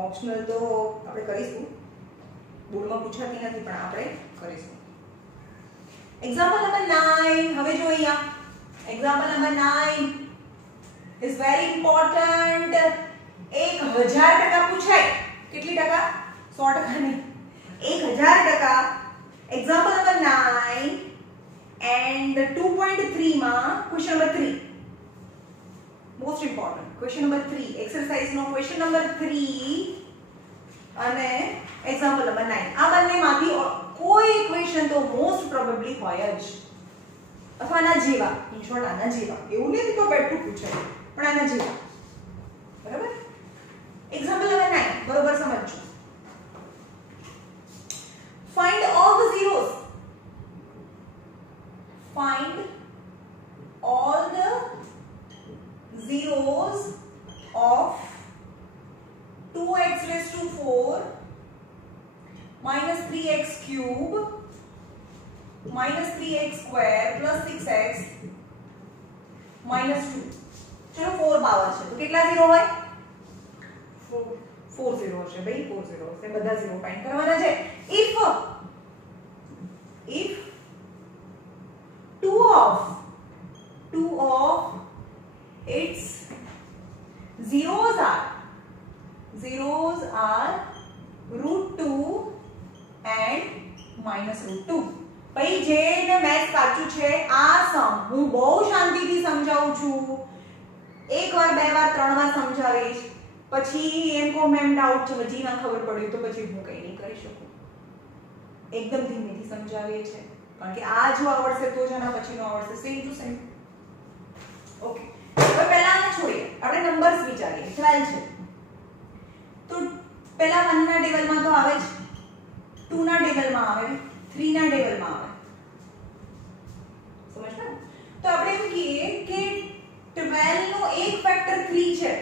ઓપ્શનલ તો આપણે કરીશું બોર્ડમાં પૂછાતી નથી પણ આપણે કરીશું એક્ઝામ્પલ નંબર 9 હવે જો અહીંયા example number 9 is very important 1000% પૂછાય કેટલી ટકા 100% નહીં 1000% એક્ઝામ્પલ નંબર 9 એન્ડ 2.3 માં question number 3 most important question number 3 exercise નો question number 3 અને example number 9 આ બંનેમાંથી કોઈ ઇક્વેશન તો મોસ્ટ પ્રોબેબલી હોય જ અથવા આના જેવા ઇન શોર્ટ આના જેવા એવું નથી તો બેઠું પૂછાય પણ આના જેવા બરાબર example number 9 બરોબર સમજજો find all the zeros find all the zeros of 2x raised to 4 -3x square plus 6x -2. ચલો 4 પાવર છે તો કેટલા 0 હોય? 4 0 હશે ભાઈ, 4 0 હશે. બધા 0 ફાઇન્ડ કરવાના છે. if 2 of its zeros are √2 and -√2. ભાઈ જેને મેથ કાચું છે આ સમ હું બહુ શાંતિથી સમજાવું છું. એકવાર, બે વાર, ત્રણ વાર સમજાવીશ, પછી એમ કહો મેમ ડાઉટ છે, હજી ના ખબર પડી તો પછી હું કંઈ નહીં કરી શકું. એકદમ ધીમેથી સમજાવીએ છે કારણ કે આ જો આવડશે તો જ આના પછીનો આવડશે. Same to same. ઓકે, હવે પહેલા આને છોડીએ, આપણે નંબર્સ વિચારીએ. 12 છે તો પહેલા 1 ના ટેબલમાં તો આવે જ, 2 ના ટેબલમાં આવે, 3 ના ટેબલમાં આવે. સમજ્યા? તો આપણે એમ કહીએ કે 12 નો એક ફેક્ટર 3 છે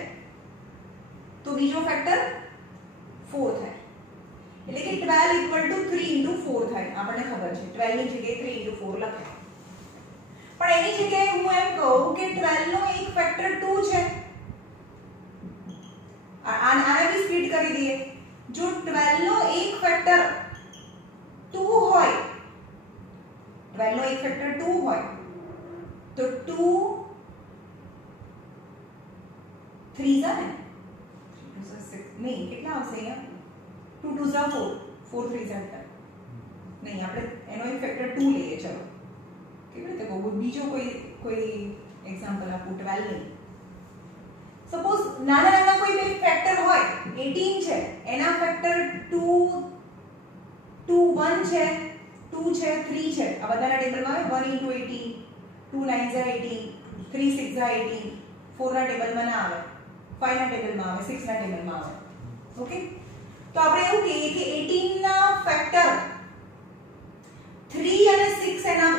તો બીજો ફેક્ટર 4 થાય. એટલે કે 12 3 * 4 થાય. આપણને ખબર છે 12 ની જગ્યાએ 3 * 4 લખાય. પણ એની જગ્યાએ હું એમ કહું કે 12 નો એક ફેક્ટર 2 છે. આને બી સ્પ્લિટ કરી દઈએ. જો 12 નો એક ફેક્ટર 2 હોય, 12 નો એક ફેક્ટર 2 હોય તો 2 3 જા ને 3 2 6 નહીં, કેટલા આવશે અહીંયા? 2 2 જા 4, 4 3 જા 10. નહીં, આપણે એનો એક ફેક્ટર 2 લઈએ. ચલો કેવી રીતે કહું? બીજો કોઈ એક્ઝામ્પલ આપું. 12 નહીં, સપોઝ નાના કોઈ બે ફેક્ટર હોય. 18 છે, એના ફેક્ટર 2 2 1 છે, 2 છે, 3 છે. આ બધાના ટેબલમાં આવે 1 * 18, 2 9 જા 18, 3 6 જા 18. 4 ના ટેબલમાં ના આવે, 5 ના ટેબલમાં આવે, 6 ના ટેબલમાં આવે. ઓકે, તો આપણે એવું કહીએ કે 18 ના ફેક્ટર 3 અને 6 એના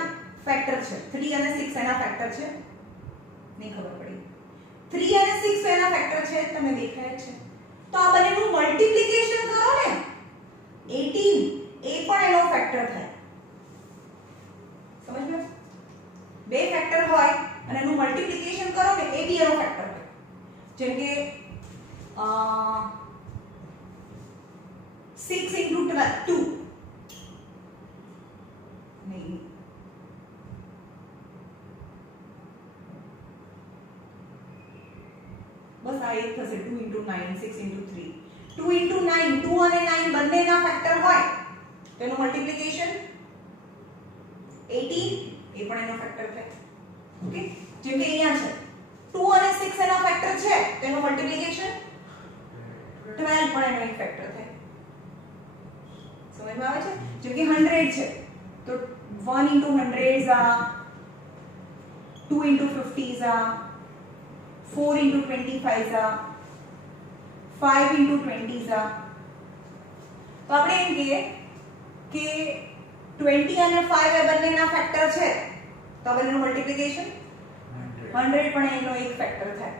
ફેક્ટર છે. 3 અને 6 એના ફેક્ટર છે. નહીં ખબર પડી. 3 અને 6 એના ફેક્ટર છે, તમને દેખાય છે. તો આ બંનેનું મલ્ટીપ્લિકેશન કરો ને, 18 એ પણ એનો ફેક્ટર થાય. સમજ્યા? બે ફેક્ટર હોય અને એનું મલ્ટીપ્લિકેશન કરો ને, એ બી એનો ફેક્ટર હોય. જેમ કે 6 * 2 નહીં, બસ આ એક થશે. 2 * 9, 6 * 3. 2 * 9, 2 અને 9 બંનેના ફેક્ટર હોય તો એનું મલ્ટીપ્લિકેશન 18 એ પણ એનો ફેક્ટર થાય. ઓકે, જેમ કે અહીંયા છે 2 અને 6 એના ફેક્ટર છે તો એનું મલ્ટીપ્લિકેશન 12 પણ એનો એક ફેક્ટર થાય. સમજમાં આવે છે? જેમ કે 100 છે તો 1 * 100 જા, 2 * 50 જા, 4 * 25 જા, 5 * 20 જા. તો આપણે એમ કહીએ કે 20 અને 5 એ બંનેના ફેક્ટર છે તો હવે એનું મલ્ટીપ્લિકેશન 100 પણ એનો એક ફેક્ટર થાય.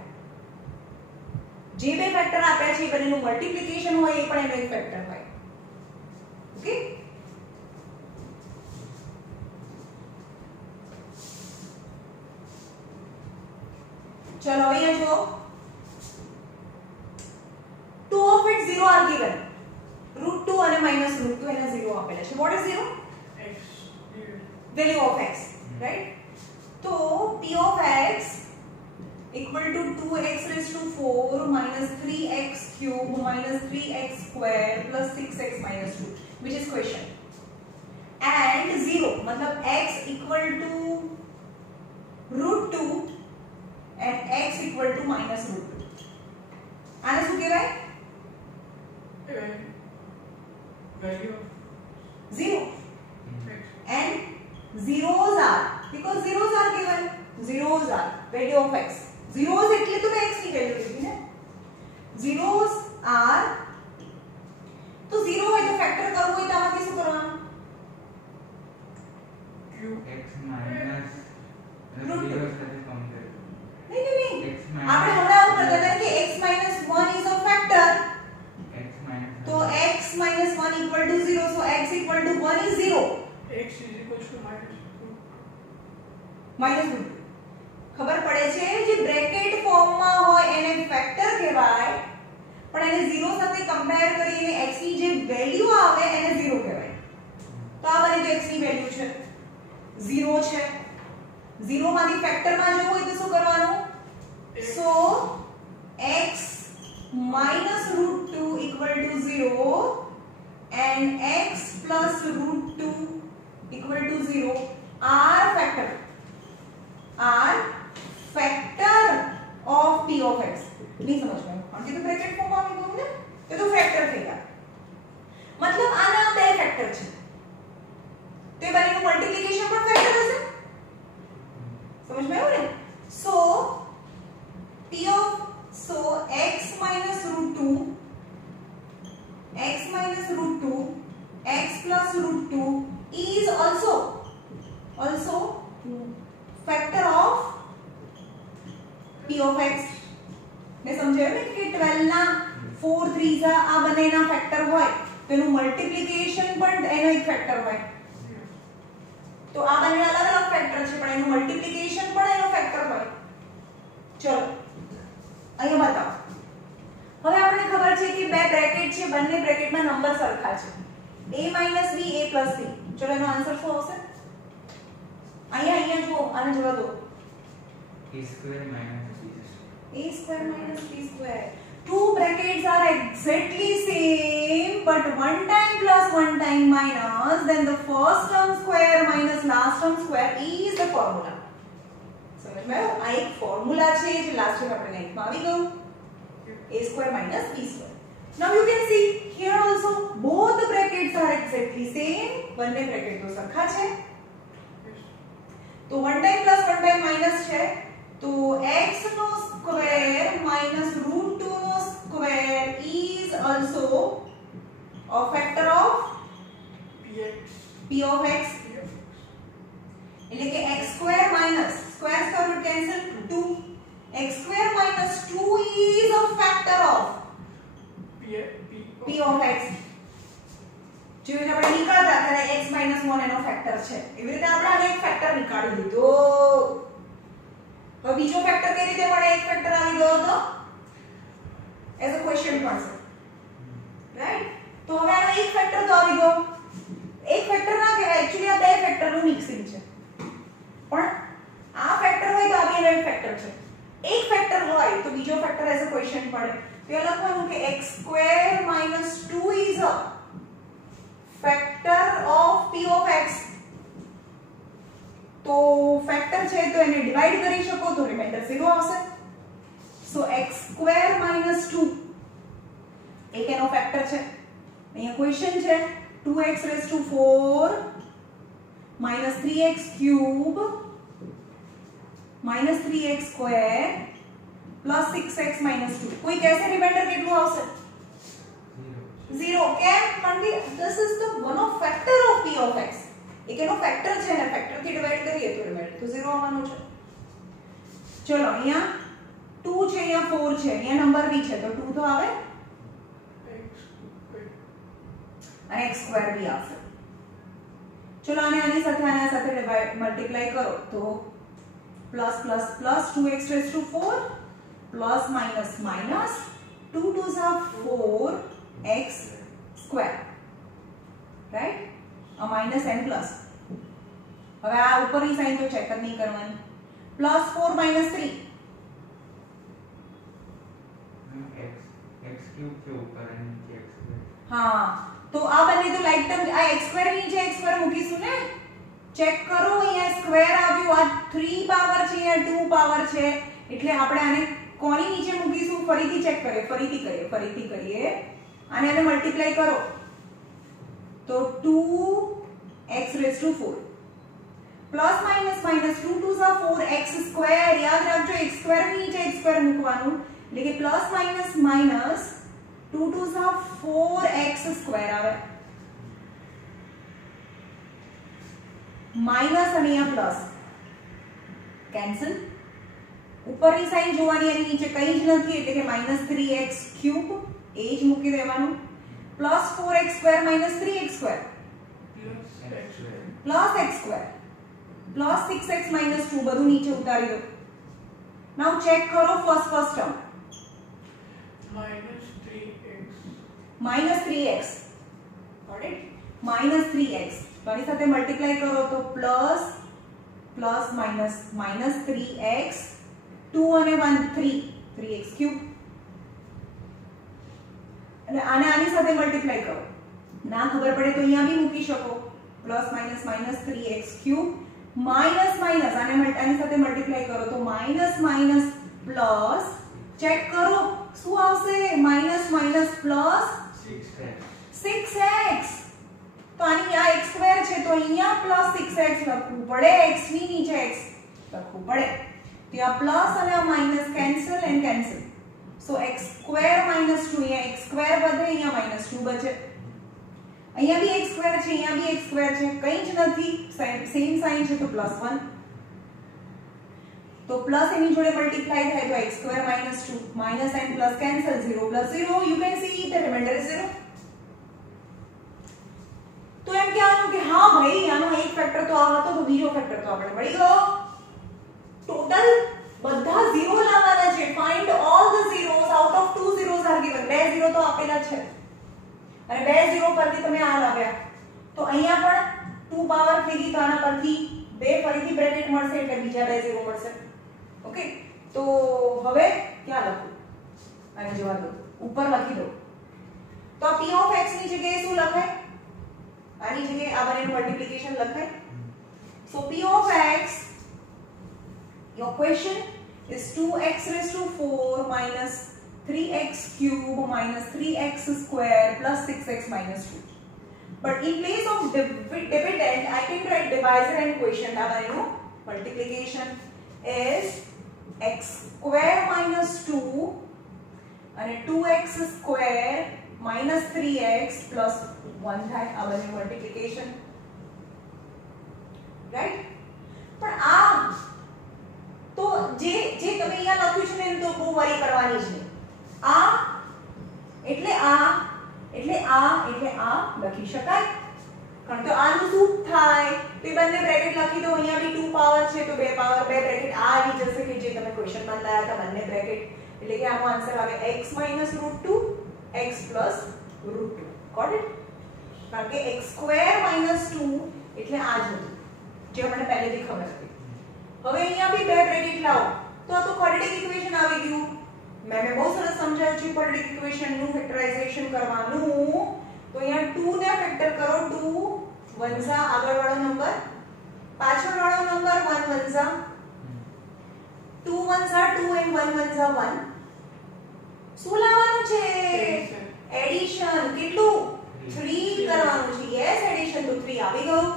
જે બે ફેક્ટર આપ્યા છે એ બંનેનું મલ્ટીપ્લિકેશન હોય એ પણ એનો એક ફેક્ટર હોય. ઓકે, ચલો અહીંયા જો 2 of its 0 are given. √2 અને -√2 એના 0 આપેલા છે. what is 0? x value of x, right? તો p of x equal to 2x⁴ -3x³ -3x² + 6x - 2, which is question. and 0 मतलब x equal to √2 and x equal to -√2. આને શું કહેવાય? value of 0. x. and zeros are, because zeros are given, zeros are value of x. zeros એટલે તો મેં x ની value લીધી ને. zeros are, તો 0 હોય તો ફેક્ટર કરવું હોય તો આમાંથી શું કરવાનું? q x minus Root 0 સાથે compare. નહીં x આપણે minus હમણાં એવું કરતા હતા કે x - 1 is a factor, x minus તો x - 1 equal to 0, so x equal to 1 is 0. x is equals to -1. -√2 ખબર પડે છે જે બ્રેકેટ ફોર્મમાં હોય એને ફેક્ટર કહેવાય પણ એને 0 સાથે કમ્પેર કરીને x ની જે વેલ્યુ આવે એને 0 કહેવાય તો આ બને જે x ની વેલ્યુ છે 0 છે 0 માંથી ફેક્ટર માં જવું હોય તો શું કરવાનું સો x -√2 = 0 and x +√2 = 0 are factor of p of x नहीं समझ में आगे तो ब्रैकेट फॉर्म में बोलूं ना तो फैक्टर થયા मतलब આના બે ફેક્ટર છે તે બંનેનું મલ્ટીપ્લિકેશન પણ ફેક્ટર હશે समझ में આવ્યું ને so x -√2 x +√2 is also factor of p of x ને સમજાયું ને કે 12 ના 4 3s આ બંનેના ફેક્ટર હોય તો એનું મલ્ટીપ્લિકેશન પણ એનો એક ફેક્ટર હોય તો આ બંને અલગ અલગ ફેક્ટર છે પણ એનું મલ્ટીપ્લિકેશન પણ એનો ફેક્ટર હોય ચલો અહીંયા બતાવો હવે આપણને ખબર છે કે બે બ્રેકેટ છે બંને બ્રેકેટમાં નંબર સરખા છે a - b a + b ચલો એનો આન્સર શું આવશે અહીંયા જુઓ આને જવા દો a² - b². Two brackets are exactly same but one time plus one time minus then the first term square minus last term square is the formula. समझ में आया આ એક ફોર્મ્યુલા છે જે લાસ્ટ ટાઈમ આપણે નાઈટમાં આવી ગયું a² - b². Now you can see here also both the brackets are exactly same બંને બ્રેકેટ તો સરખા છે તો one time plus one time minus છે तो x નો સ્ક્વેર -√2 નો square is also a factor of p of x એટલે કે x² minus square root cancel 2 x² - 2 is a factor of p of x જો આપણે નીકાળતા ત્યારે x - 1 એનો ફેક્ટર છે એવી રીતે આપણે આને એક ફેક્ટર નીકાળી લીધો હવે બીજો ફેક્ટર કઈ રીતે મળે એક ફેક્ટર આવી ગયો તો એઝ અ ક્વેશ્ચન પડશે રાઈટ તો હવે આનો એક ફેક્ટર તો આવી ગયો એક ફેક્ટર ના કહેવાય એક્ચ્યુઅલી આ બે ફેક્ટર નું મિક્સિંગ છે પણ આ ફેક્ટર હોય તો આ બે એક ફેક્ટર છે એક ફેક્ટર હોય તો બીજો ફેક્ટર એઝ અ ક્વેશ્ચન પડે તો એ લખવાનું કે x² - 2 is a factor of p of x तो फैक्टर છે તો એને ડિવાઇડ કરી શકો તો રિમાઇન્ડર 0 આવશે સો x² - 2 એક એનો ફેક્ટર છે અહીંયા ક્વેશ્ચન છે 2x⁴ -3x³ -3x² +6x - 2 કોઈ કહેશે રિમાઇન્ડર કેટલું આવશે 0 કેમ કારણ કે this is the one of factor of p of x એક એનો ફેક્ટર છે ને ફેક્ટર થી ડિવાઇડ કરીએ તો રિમાઇન્ડર તો 0 આવવાનું છે ચલો અહીંયા 2 છે અહીંયા 4 છે અહીંયા નંબર બી છે તો 2 તો આવે અને x² બી આવશે ચલો આને આની સાથે ડિવાઇડ મલ્ટીપ્લાય કરો તો plus 2x⁴ plus minus 2 2s are 4x² right a minus and plus હવે આ ઉપરની સાઈન તો ચેક જ નહીં કરવાની +4 - 3 x³ के ऊपर है नीचे x² હા તો આ બંને તો લાઈક ટર્મ આ x² નીચે x² મૂકીશું ને ચેક કરો અહીંયા સ્ક્વેર આવ્યું આ 3 પાવર છે અહીંયા 2 પાવર છે એટલે આપણે આને કોની નીચે મૂકીશું ફરીથી ચેક કરીએ ફરીથી કરીએ આને આને મલ્ટીપ્લાય કરો तो 2x⁴ plus minus 2 2s are 4x² याद रखो x² नीचे x² મૂકવાનું એટલે કે plus minus 2 2s are 4x² આવે માઈનસ અને અહીંયા પ્લસ કેન્સલ ઉપરની સાઈન જોવાની એની નીચે કંઈ જ નથી એટલે કે -3x³ એ જ મૂકી દેવાનું plus 4x² - 3x² plus x² plus 6x minus 2 બધું નીચે ઉતારી દો. નાઉ ચેક કરો first term minus 3x. -3x, got it, -3x. તો આની સાથે મલ્ટીપ્લાય કરો તો પ્લસ પ્લસ માઇનસ -3x, 2 અને 1 3, 3x ક્યુબ. અને આને આની સાથે મલ્ટીપ્લાય કરો, ના ખબર પડે તો અહીંયા બી મૂકી શકો, plus minus -3x cube minus minus આની સાથે મલ્ટીપ્લાય કરો તો માઇનસ માઇનસ પ્લસ, ચેક કરો શું આવશે, માઇનસ માઇનસ પ્લસ 6x. તો આની આ x સ્ક્વેર છે તો અહીંયા પ્લસ 6x લખવું પડે, x ની નીચે x લખવું પડે. તો આ પ્લસ અને આ minus cancel and cancel. So x square minus 2, અહીંયા x સ્ક્વેર વધે, અહીંયા માઇનસ 2 બચે. અહીંયા બી x સ્ક્વેર છે, અહીંયા બી x સ્ક્વેર છે, કંઈ જ નથી, સેમ સાઇન છે તો +1. તો પ્લસ એની જોડે મલ્ટીપ્લાય થાય તો x square minus 2, minus and plus cancel, 0 + 0, you can see the reminder is 0. તો એમ કહેવાનું કે હા ભાઈ આનો એક ફેક્ટર તો આ હતો તો બીજો ફેક્ટર તો આપણે મળી ગયો. ટોટલ બધા 0 લાવવાના છે. Find all the zeros out of 2 zeros are given. બે 0 તો આપેલા છે અને બે 0 પરથી તમે આ લાવ્યા તો અહીંયા પણ 2 પાવર થઈ ગઈ તો આના પરથી બે ફરીથી બ્રેકેટ મળશે એટલે બીજા બે 0 મળશે. ઓકે, તો હવે ક્યાં લખું, આને જવા દો, ઉપર લખી દો. તો આ p of x ની જગ્યાએ શું લખાય, આની જગ્યાએ આ બંનેનું મલ્ટીપ્લિકેશન લખાય. સો p of x, your question is 2x raised to 4 minus 3x cube minus 3x square plus 6x minus 2. But in place of dividend, I can write divisor and quotient. Now I know multiplication is x square minus 2 and 2x square minus 3x plus 1 થાય. આ બંને multiplication, right? પણ આ તો જે તમે અહીંયા લખ્યું છે ને એમ તો બહુ વરી કરવાની છે. આ એટલે આ એટલે આ એટલે આ લખી શકાય, કારણ કે આનું શું થાય તો એ બંને બ્રેકેટ લખી દો. અહીંયા બી 2 પાવર છે તો 2 પાવર 2 બ્રેકેટ આ આવી જશે કે જે તમે ક્વેશ્ચન માં લાયા હતા બંને બ્રેકેટ, એટલે કે આનો આન્સર આવે x - √2 x + √2. Got it? કારણ કે x સ્ક્વેર - 2 એટલે આ જ હતું જે મને પહેલેથી ખબર હતી. હવે અહીંયા બી બે બ્રેકેટ લાવો તો આ તો ક્વોડ્રેટિક ઇક્વેશન આવી ગયું. મેં બહુ સરસ સમજાવ્યું છે ક્વોડ્રેટિક ઇક્વેશન નું ફેક્ટરાઇઝેશન કરવાનું. તો અહીંયા 2 ને ફેક્ટર કરો, 2 વંસા આગળવાળો નંબર, પાછળવાળો નંબર 1 વંસા, 2 વંસા 2 and 1 વંસા 1. શું લાવવાનું છે, એડિશન. કેટલું, 3 કરવાનું છે. યસ, એડિશન તો 3 આવી ગયું.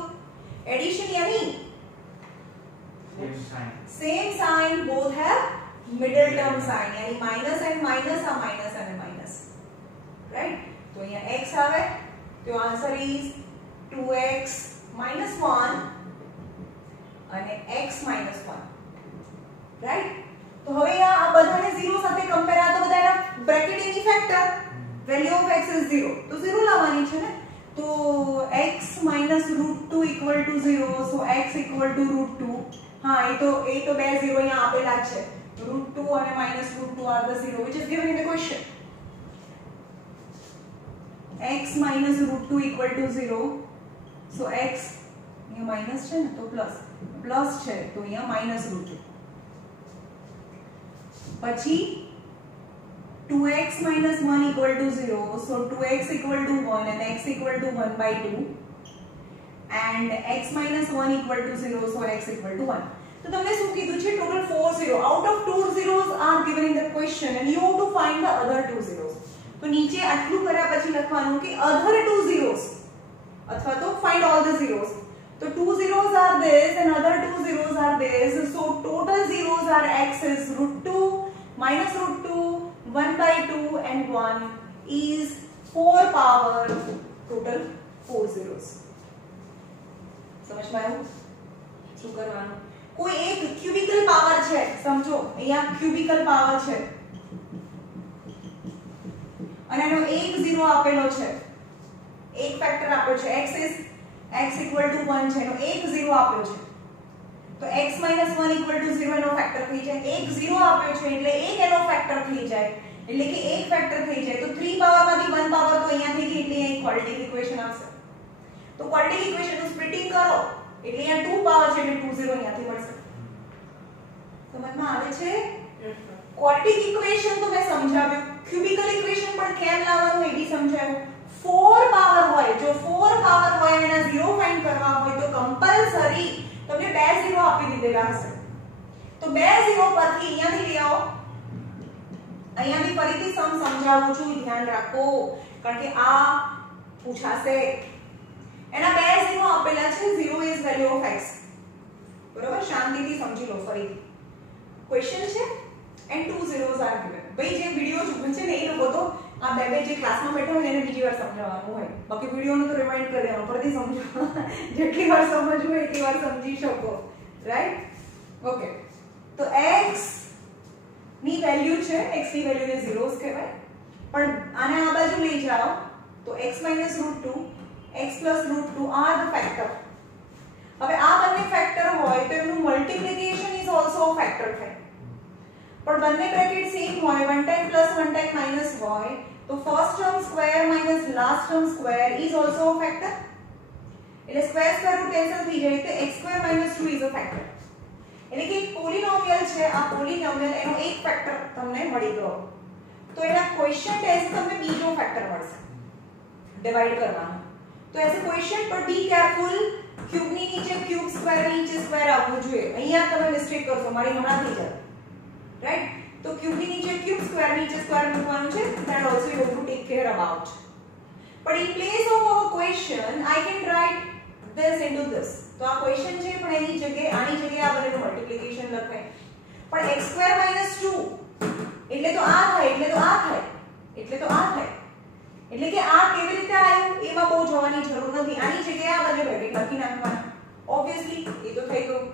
એડિશન યાની same sign, both have middle term sign, यानी minus and minus, a minus and a minus, right? तो यहाँ x आवे तो आंसर is 2x minus 1 અને x minus 1, right? તો હવે આ બધાને 0 સાથે કમ્પેર, આ તો બધાના બ્રેકેટની factor, value of x is 0 તો 0 લાવવાની છે ને. તો x minus √2 equal to 0, so x equal to √2. હા, એ તો બે 0 અહીંયા આપેલા છે. √2 અને -√2 are the 0 which is given in the question. x minus √2 equal to 0, so x અહીંયા માઈનસ છે ને તો પ્લસ છે તો અહીંયા -√2. પછી 2x minus 1 equal to 0, so 2x equal to 1 and x equal to 1/2. And x minus 1 equal to 0, so x equal to 1. तो તમને શું કીધું છે, total 4 0 out of 2 zeros are given in the question and you have to find the other 2 zeros. તો નીચે આટલું કર્યા પછી લખવાનું કે other 2 zeros અથવા તો find all the zeros. તો 2 zeros are this and other 2 zeros are this, so total zeros are x is √2 -√2 1/2 and 1 is 4 power, total 4 zeros. સમજમાં આવ્યું શું કરવાનું? કોઈ એક ક્યુબિકલ પાવર છે, સમજો અહીંયા ક્યુબિકલ પાવર છે અને એનો એક 0 આપેલો છે, એક ફેક્ટર આપ્યો છે, x equal to 1 છે, એનો એક 0 આપ્યો છે. તો x - 1 = 0 એનો ફેક્ટર થઈ જાય. એક 0 આપ્યો છે એટલે એક એનો ફેક્ટર થઈ જાય, એટલે કે એક ફેક્ટર થઈ જાય. તો 3 પાવરમાંથી 1 પાવર તો અહીંયા થઈ ગઈ, એટલે અહીં ક્વોડ્રેટિક ઇક્વેશન આવશે. તો ક્વોડ્રેટિક ઇક્વેશનનું સ્પ્લિટિંગ કરો એટલે અહીંયા 2 પાવર છે એટલે 2 0 અહીંયાથી મળશે. સમજમાં આવે છે? Yes, sir. ક્વોડ્રેટિક ઇક્વેશન તો મેં સમજાવ્યું, ક્યુબિકલ ઇક્વેશન પણ કેમ લાવવાનું એ બી સમજાવ્યું. 4 પાવર હોય, જો 4 પાવર હોય એના 0 ફાઇન્ડ કરવા હોય તો કમ્પલસરી તમને 2 0 આપી દીધેલા હશે. તો 2 0 પરથી અહીંયાથી લઈ આવો. અહીંયાથી ફરીથી સમજાવું છું, ધ્યાન રાખો કારણ કે આ પૂછાશે. એના 2 0 આપેલા છે. 0 ઇઝ વેલ્યુ ઓફ x. બરોબર, શાંતિથી સમજી લો. ફરીથી ક્વેશ્ચન છે and 2 zeros are given. ભાઈ જે વિડિયો જુએ છે ને એ લોકો તો આ બે જે ક્લાસમાં બેઠા હોય એને બીજી વાર સમજાવવાનું હોય, બાકી વિડિયોનું તો રિમાઇન્ડ કરી દેવાનું, ફરીથી સમજો. જેટલી વાર સમજવું એટલી વાર સમજી શકો. રાઈટ? ઓકે, તો x ની વેલ્યુ છે, x ની વેલ્યુને zeros કહેવાય. પણ આને આ બાજુ લઈ જાઓ તો x - √2 x + √2 are the factor. હવે આ બંને ફેક્ટર હોય તો એનું multiplication is also a factor થાય. પણ બંને બ્રેકેટ સેમ હોય, 1 ટાઈમ પ્લસ 1 ટાઈમ માઈનસ હોય તો first term square minus last term square is also a factor. એટલે સ્ક્વેર રૂટ કેન્સલ થઈ જાય તો x² - 2 ઇઝ અ ફેક્ટર. એટલે કે એક પોલિનોમિયલ છે, આ પોલિનોમિયલ એનો એક ફેક્ટર તમને મળી ગયો તો એના ક્વેશ્ચન ટેસ્ટ તમને બીજો ફેક્ટર મળશે ડિવાઇડ કરવાનો. તો એઝ અ ક્વેશ્ચન પર બી કેરફુલ. ક્યુબ ની નીચે ક્યુબ, સ્ક્વેર ની નીચે સ્ક્વેર આવવું જોઈએ. અહીંયા તમે મિસ્ટેક કરશો, મારી હમણાં થઈ જાય. રાઈટ? તો ક્યુબ ની નીચે ક્યુબ, સ્ક્વેર ની નીચે સ્ક્વેર મૂકવાનું છે. that also you have to take care about. but in place of our question I can write this into this. તો આ ક્વેશ્ચન છે પણ એની જગ્યાએ આની જગ્યાએ આ બંનેનું મલ્ટીપ્લિકેશન લખાય. પણ x² - 2 એટલે તો આ થાય, એટલે તો આ થાય, એટલે તો આ થાય. એટલે કે આ કેવી રીતે આવ્યું એમાં બહુ જોવાની જરૂર નથી. આની જગ્યાએ આ બંને બ્રેકેટ લખી નાખવાના. ઓબ્વિયસલી એ તો થઈ ગયું.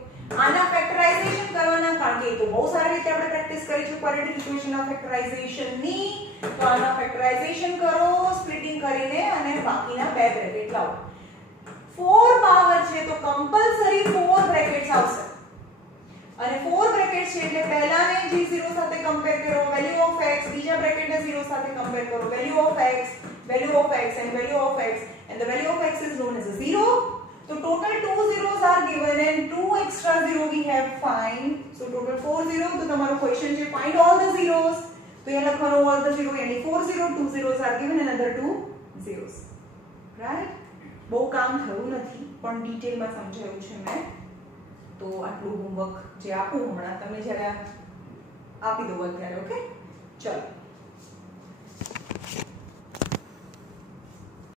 આના ફેક્ટરાઇઝેશન કરવાના, કારણ કે એ તો બહુ સારી રીતે આપણે પ્રેક્ટિસ કરી છે ક્વોડ્રેટિક ઇક્વેશનના ફેક્ટરાઇઝેશનની. તો આના ફેક્ટરાઇઝેશન કરો સ્પ્લિટિંગ કરીને અને બાકીના બે બ્રેકેટ લાવો. 4 પાવર છે તો કમ્પલસરી 4 બ્રેકેટ્સ આવશે. અને 4 બ્રેકેટ્સ છે એટલે પહેલાને જે 0 સાથે કમ્પેર કરો, વેલ્યુ ઓફ x, બીજા બ્રેકેટને 0 સાથે કમ્પેર કરો, value of x and value and the value of x is known as a 0. So total 2 zeros are given and 2 extra 0 we have find. So total 4 zeros. तो તમારો question છે find all the zeros. તો ये લખવાનો all the zero यानी 4 0, 2 zeros are given and another 2 zeros. Right? બહુ કામ થયું નથી પણ ડિટેલમાં સમજાવ્યું છે મેં. તો આટલું હોમવર્ક જે આપું હમણાં તમે જ્યારે આપી દો અત્યારે. ઓકે, ચલો.